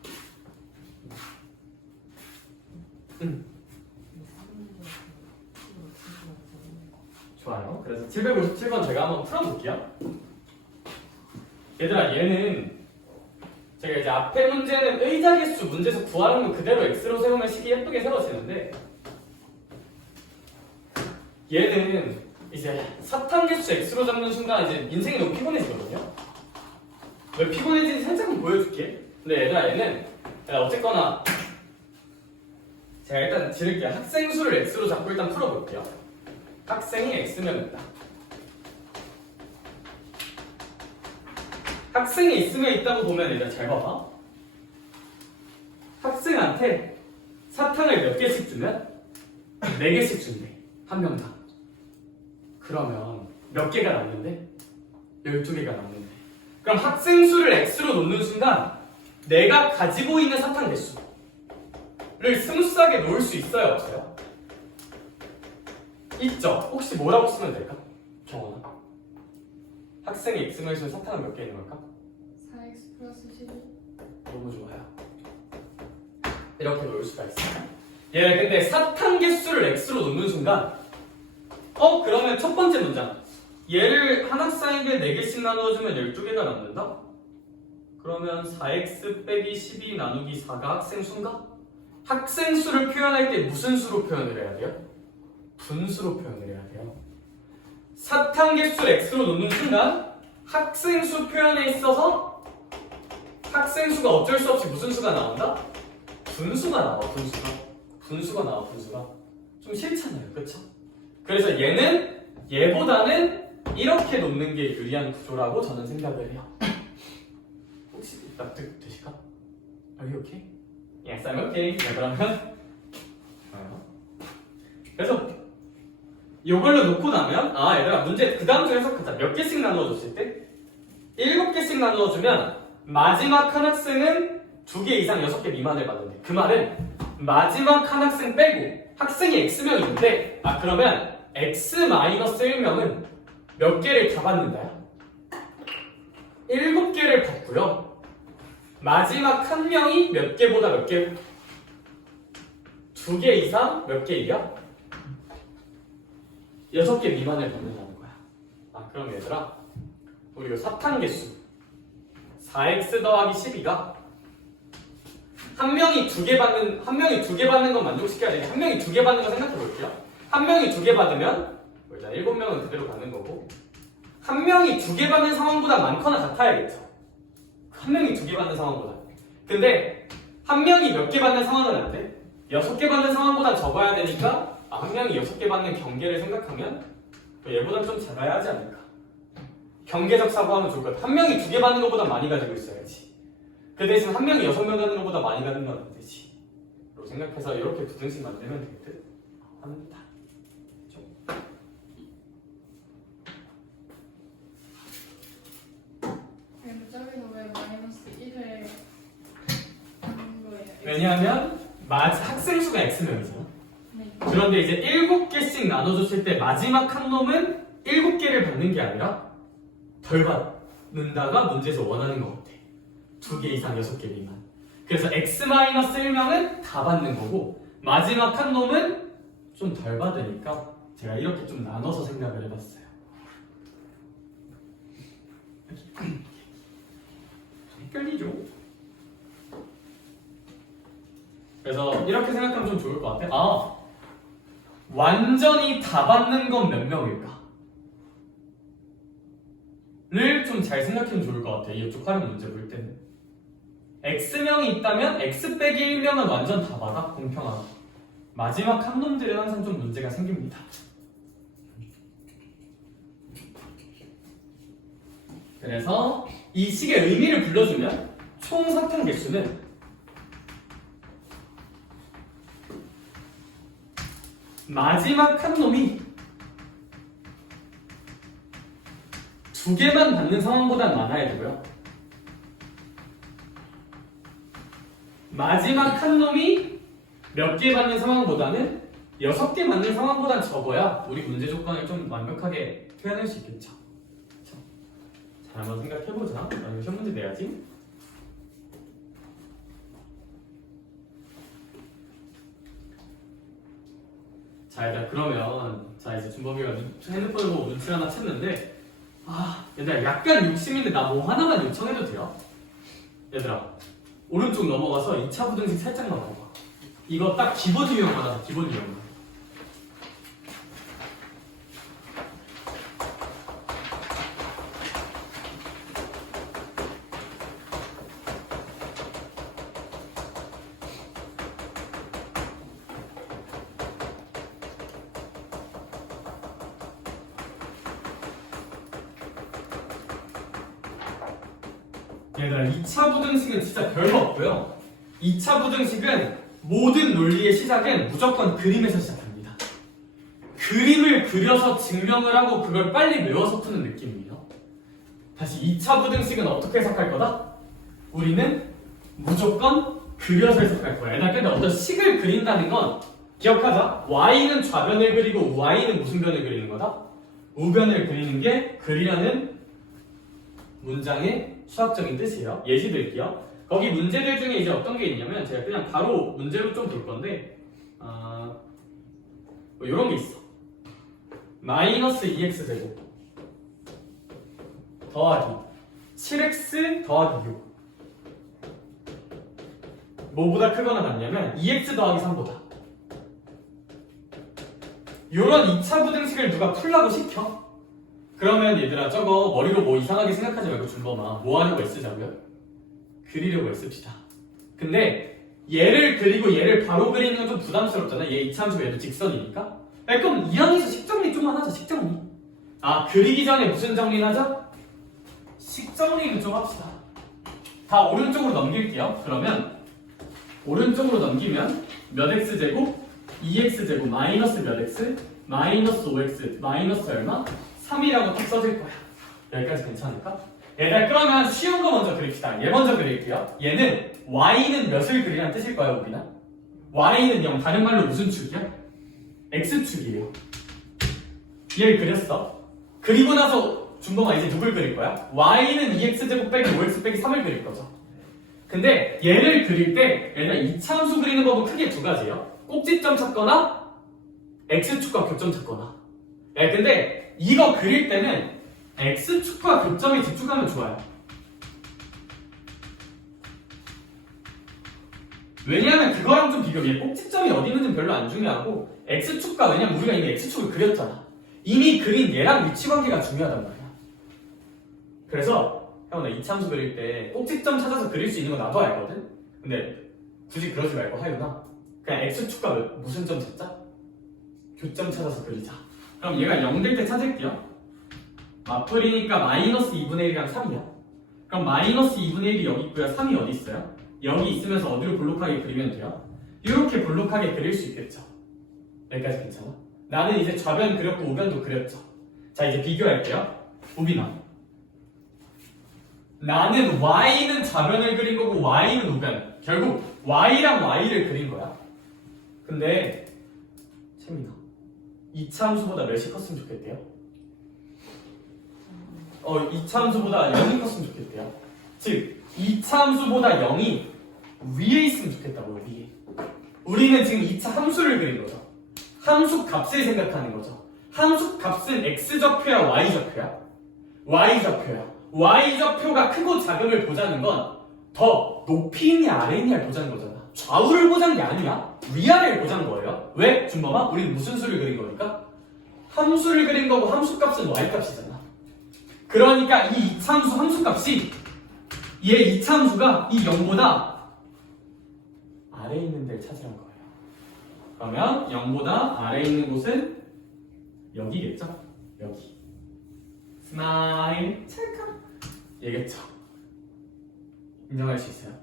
좋아요. 그래서 757번 제가 한번 풀어볼게요. 얘들아, 얘는 제가 이제 앞에 문제는 의자 개수 문제에서 구하는 거 그대로 x로 세우면 식이 예쁘게 세워지는데, 얘는 이제 사탕 개수 x로 잡는 순간 이제 인생이 너무 피곤해지거든요. 왜 피곤해지는지 살짝만 보여줄게. 근데 얘들아, 얘는 어쨌거나 제가 일단 지를게요. 학생 수를 x로 잡고 일단 풀어볼게요. 학생이 x면 있다. 학생이 있으면 있다고 보면 일단 잘 봐봐. 학생한테 사탕을 몇 개씩 주면 4개씩 준대. 한 명당. 그러면 몇 개가 남는데? 12개가 남는데. 그럼 학생 수를 x로 놓는 순간 내가 가지고 있는 사탕 개수를 스무스하게 놓을 수 있어요, 없어요? 있죠? 혹시 뭐라고 쓰면 될까? 경원아. 학생이 x면 있으면 사탕은 몇 개 있는 걸까? 4x 플러스 12. 너무 좋아요. 이렇게 놓을 수가 있어요. 얘 근데 사탕 개수를 x로 놓는 순간 그러면 첫 번째 문장 얘를 한 학생에게 4개씩 나누어주면 12개가 남는다? 그러면 4x 빼기 12 나누기 4가 학생 수인가? 학생 수를 표현할 때 무슨 수로 표현을 해야 돼요? 분수로 표현을 해야 돼요. 사탕 개수를 x로 놓는 순간 학생 수 표현에 있어서 학생 수가 어쩔 수 없이 무슨 수가 나온다? 분수가 나와. 분수가 나와. 분수가 좀 싫잖아요, 그렇죠? 그래서 얘보다는 이렇게 놓는 게 유리한 구조라고 저는 생각을 해요. 혹시 납득되실까? Are you okay? Yes, I'm okay. 네, 그러면 좋아요. 그래서 이걸로 놓고 나면 얘들아 문제 그 다음 주 해석하자. 몇 개씩 나누어줬을 때? 7개씩 나누어주면 마지막 한 학생은 2개 이상 6개 미만을 받는데 그 말은 마지막 한 학생 빼고 학생이 X명인데 그러면 X-1명은 몇 개를 다 받는다요? 7개를 받고요. 마지막 한 명이 몇 개보다 몇 개? 2개 이상 몇 개이야? 6개 미만을 받는다는 거야. 그럼 얘들아 우리 이 사탄계수 4x 더하기 12가 한 명이 2개 받는 건 만족시켜야 되니 한 명이 2개 받는 거 생각해 볼게요. 한 명이 2개 받으면 일단 7명은 그대로 받는 거고 한 명이 2개 받는 상황보다 많거나 같아야겠죠. 한 명이 2개 받는 상황보다. 근데 한 명이 몇 개 받는 상황은 안 돼. 6개 받는 상황보다 적어야 되니까 한 명이 6개 받는 경계를 생각하면 얘보다 좀 작아야 하지 않을까. 경계적 사고하면 좋을 것 같아. 한 명이 2개 받는 것보다 많이 가지고 있어야지. 그 대신 한 명이 6명 가는 것보다 많이 가는 건 안 되지. 라고 생각해서 이렇게 부등식 만들면 될 듯 합니다. 근데 저기서 왜 마이너스 1을 하는 거예요? 왜냐하면 학생 수가 X명이잖아. 네. 그런데 이제 7개씩 나눠줬을 때 마지막 한 놈은 7개를 받는 게 아니라 덜 받는다가 문제에서 원하는 것 같아. 2개 이상 6개 미만. 그래서 X-1명은 다 받는 거고 마지막 한 놈은 좀 덜 받으니까 제가 이렇게 좀 나눠서 생각을 해봤어요. 헷갈리죠? 그래서 이렇게 생각하면 좀 좋을 것 같아. 완전히 다 받는 건 몇 명일까? 를 좀 잘 생각하면 좋을 것 같아. 이쪽 활용 문제 볼 때는. X명이 있다면 X 빼기 1명은 완전 다 받아. 공평하고. 마지막 한 놈들은 항상 좀 문제가 생깁니다. 그래서 이 식의 의미를 불러주면 총 사탄 개수는 마지막 한 놈이 2개만 받는 상황보단 많아야 되고요. 마지막 한 놈이 몇 개 받는 상황보다는 6개 받는 상황보단 적어야 우리 문제 조건을 좀 완벽하게 표현할 수 있겠죠. 자, 한번 생각해보자. 이거 시험 문제 내야지. 자, 일단 그러면 이제 준범이가 핸드폰을 보고 눈치를 하나 챘는데 얘들아 약간 욕심인데 나 뭐 하나만 요청해도 돼요? 얘들아 오른쪽 넘어가서 2차 부등식 살짝만 봐봐. 이거 딱 기본 유형만 하자. 기본 유형만. 얘들아 2차 부등식은 진짜 별거 없고요. 2차 부등식은 모든 논리의 시작은 무조건 그림에서 시작합니다. 그림을 그려서 증명을 하고 그걸 빨리 외워서 푸는 느낌이에요. 다시 2차 부등식은 어떻게 해석할 거다? 우리는 무조건 그려서 해석할 거야. 근데 어떤 식을 그린다는 건 기억하자. y는 좌변을 그리고 y는 무슨 변을 그리는 거다? 우변을 그리는 게 글이라는 문장의 수학적인 뜻이에요. 예시 드릴게요. 거기 문제들 중에 이제 어떤 게 있냐면 제가 그냥 바로 문제로 좀 볼 건데 뭐 이런 게 있어. 마이너스 2x 제곱 더하기 7x 더하기 6 뭐보다 크거나 같냐면 2x 더하기 3보다. 요런 2차 부등식을 누가 풀라고 시켜? 그러면 얘들아 저거 머리로 뭐 이상하게 생각하지 말고 준범아 뭐 하려고 애쓰자고요? 그리려고 애씁시다. 근데 얘를 그리고 얘를 바로 그리는 건 좀 부담스럽잖아. 얘 이차함수 얘도 직선이니까. 그럼 이항에서 식정리 좀만 하자. 식정리. 그리기 전에 무슨 정리를 하자? 식정리를 좀 합시다. 다 오른쪽으로 넘길게요. 그러면 오른쪽으로 넘기면 몇 x제곱? 2x제곱 마이너스 몇 x? 마이너스 5x 마이너스 얼마? 3이라고 딱 써질 거야. 여기까지 괜찮을까? 얘들아 그러면 쉬운 거 먼저 그립시다. 얘 먼저 그릴게요. 얘는 y는 몇을 그리란 뜻일 거야 우리나? y는 0 다른 말로 무슨 축이야? x축이에요. 얘를 그렸어. 그리고 나서 준범아 이제 누굴 그릴 거야? y는 2x제곱 빼기 5x 빼기 3을 그릴 거죠. 근데 얘를 그릴 때 얘들아 이차함수 그리는 법은 크게 두 가지예요. 꼭지점 찾거나 x축과 교점 찾거나. 근데 이거 그릴 때는 x축과 교점에 집중하면 좋아요. 왜냐하면 그거랑 좀 비교해. 꼭지점이 어디 있는지는 별로 안 중요하고 x축과 왜냐면 우리가 이미 x축을 그렸잖아. 이미 그린 얘랑 위치관계가 중요하단 말이야. 그래서 형아 나 이차함수 그릴 때 꼭지점 찾아서 그릴 수 있는 거 나도 알거든? 근데 굳이 그러지 말고 하윤아 그냥 x축과 무슨 점 찾자? 교점 찾아서 그리자. 그럼 얘가 0 될 때 찾을게요. 맞풀이니까 마이너스 2분의 1이랑 3이야. 그럼 마이너스 2분의 1이 여기 있고요. 3이 어디 있어요? 여기 있으면서 어디로 볼록하게 그리면 돼요? 이렇게 볼록하게 그릴 수 있겠죠. 여기까지 괜찮아? 나는 이제 좌변 그렸고 우변도 그렸죠. 자 이제 비교할게요. 우빈아 나는 y는 좌변을 그린 거고 y는 우변. 결국 y랑 y를 그린 거야. 근데 채민아 이차함수보다 몇이 컸으면 좋겠대요? 이차함수보다 0이 컸으면 좋겠대요. 즉 이차함수보다 0이 위에 있으면 좋겠다고요. 위에. 우리는 지금 2차 함수를 그린 거죠. 함수 값을 생각하는 거죠. 함수 값은 x좌표야 y좌표야? y좌표야. y좌표가 크고 작음을 보자는 건 더 높이 있냐 아래 있냐를 보자는 거잖아. 좌우를 보자는 게 아니야. 위아래를 보자는 거예요. 왜? 준범아? 우리는 무슨 수를 그린 거니까? 함수를 그린 거고 함수 값은 y값이잖아. 그러니까 이 이차함수 함수 값이 얘 이차함수가 이 0보다 아래에 있는 데를 찾으라는 거예요. 그러면 0보다 아래에 있는 곳은 여기겠죠? 여기. 스마일 찰칵 얘겠죠. 인정할 수 있어요.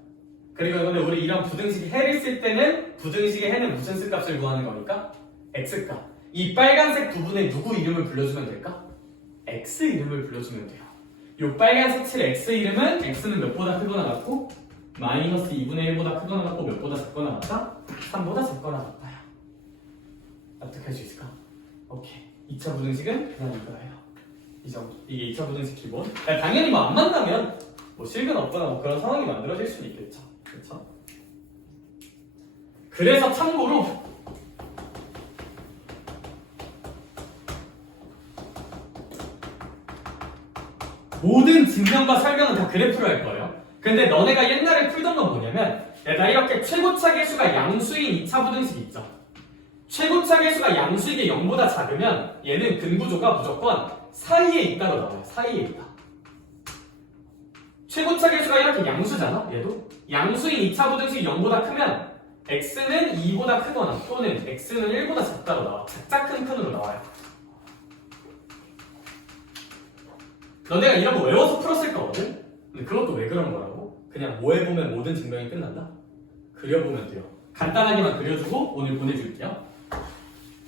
그리고 근데 우리 이런 부등식 해를 쓸 때는 부등식의 해는 무슨式값을 구하는 거니까? x값. 이 빨간색 부분에 누구 이름을 불러주면 될까? x 이름을 불러주면 돼요. 이 빨간색 칠 x 이름은 x는 몇보다 크거나 같고 마이너스 2분의 1보다 크거나 같고 몇보다 작거나 같다? 3보다 작거나 같다요. 납득할 수 있을까? 오케이. 2차 부등식은 그냥 이거예요. 이 정도. 이게 2차 부등식 기본. 당연히 뭐 안 만나면 뭐 실근 없거나 뭐 그런 상황이 만들어질 수는 있겠죠. 그렇죠? 그래서 참고로 모든 증명과 설명은 다 그래프로 할 거예요. 근데 너네가 옛날에 풀던 건 뭐냐면 나 이렇게 최고차 계수가 양수인 2차 부등식 있죠. 최고차 계수가 양수이게 0보다 작으면 얘는 근구조가 무조건 사이에 있다고 나와요. 사이에 있다. 최고차 계수가 이렇게 양수잖아. 얘도 양수인 2차 부등식이 0보다 크면 x는 2보다 크거나 또는 x는 1보다 작다고 나와. 작자 큰 큰으로 나와요. 너네가 이런 거 외워서 풀었을 거거든? 근데 그것도 왜 그런 거라고? 그냥 뭐 해보면 모든 증명이 끝난다? 그려보면 돼요. 간단하게만 그려주고 오늘 보내줄게요.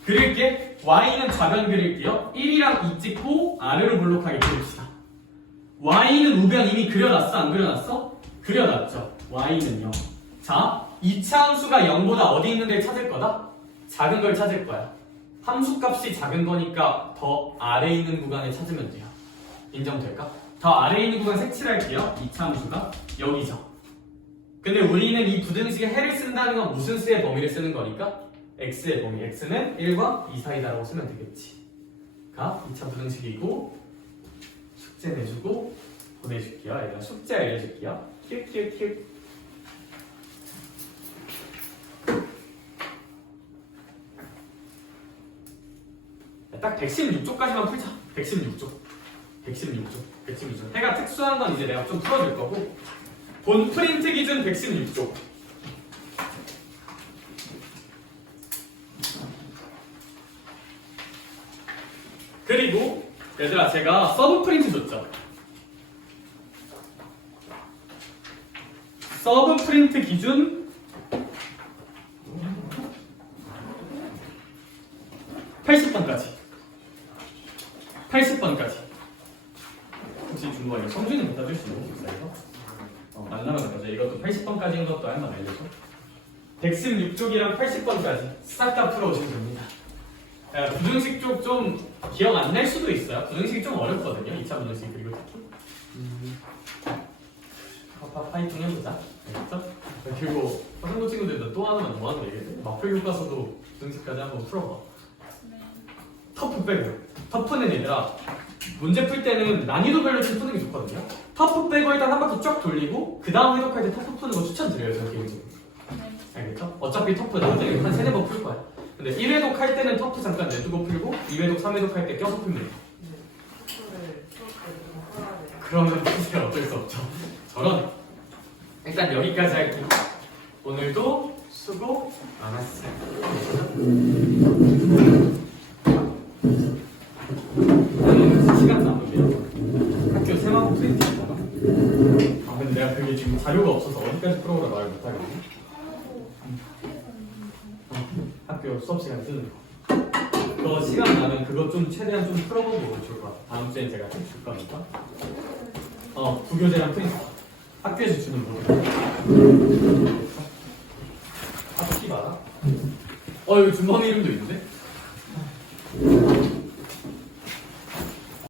그릴게. y는 좌변 그릴게요. 1이랑 2 찍고 아래로 볼록하게 그립시다. y는 우변 이미 그려놨어? 안 그려놨어? 그려놨죠. y는 0. 자, 2차 함수가 0보다 어디 있는 데를 찾을 거다? 작은 걸 찾을 거야. 함수값이 작은 거니까 더 아래에 있는 구간을 찾으면 돼요. 인정될까? 더 아래에 있는 구간 색칠할게요. 2차 함수가 여기죠. 근데 우리는 이 부등식에 해를 쓴다는 건 무슨 수의 범위를 쓰는 거니까? x의 범위, x는 1과 2 사이다라고 쓰면 되겠지. 가 2차 부등식이고 숙제 내주고 보내줄게요. 얘들아 숙제 알려줄게요. 큐큐큐. 딱 116쪽까지만 풀자. 116쪽. 해가 특수한 건 이제 내가 좀 풀어줄 거고 본 프린트 기준 116쪽. 그리고 얘들아 제가 서브 프린트 줬죠. 서브 프린트 기준 80번까지 혹시 준거예요? 성준이 못 116쪽이랑 80번까지 싹 다 풀어오시면 됩니다. 부등식 쪽 좀 기억 안 날 수도 있어요. 부등식이 좀 어렵거든요. 2차 부등식 그리고 특히. 파이팅 해보자. 알겠죠? 그리고 한국 친구들도 또 하나만 뭐 하는 얘기인데 마플 교과서도 부등식까지 한번 풀어봐. 네. 터프 빼고. 터프는 얘들아 문제 풀 때는 난이도별로 좀 푸는 게 좋거든요. 터프 빼고 일단 한 바퀴 쫙 돌리고 그 다음 해석할 때 터프 푸는 거 추천드려요. 저는 개인적으로. 네. 알겠죠? 어차피 터프 나중에 한 3-4번 풀 거야. 근데 1회독 할 때는 터프 잠깐 내두고 풀고 2회독, 3회독 할 때 껴서 풀면 돼. 그러면 푸세요. 어쩔 수 없죠. 저런. 일단 여기까지 할게요. 오늘도 수고 많았어요. 나는 시간 남으면 학교 세마고 프린트 있잖아. 아 근데 내가 그게 지금 자료가 없어서 어디까지 풀어오라 말을 못하겠네. 학교 수업 시간 쓰는 거. 그거 시간 나면 그거 좀 최대한 좀 풀어보고 좋을 것 같아. 다음 주엔 제가 좀 줄 거니까. 부교재랑 프린터. 학교에서 주는 거. 학기 봐라. 여기 준범이 이름도 있는데?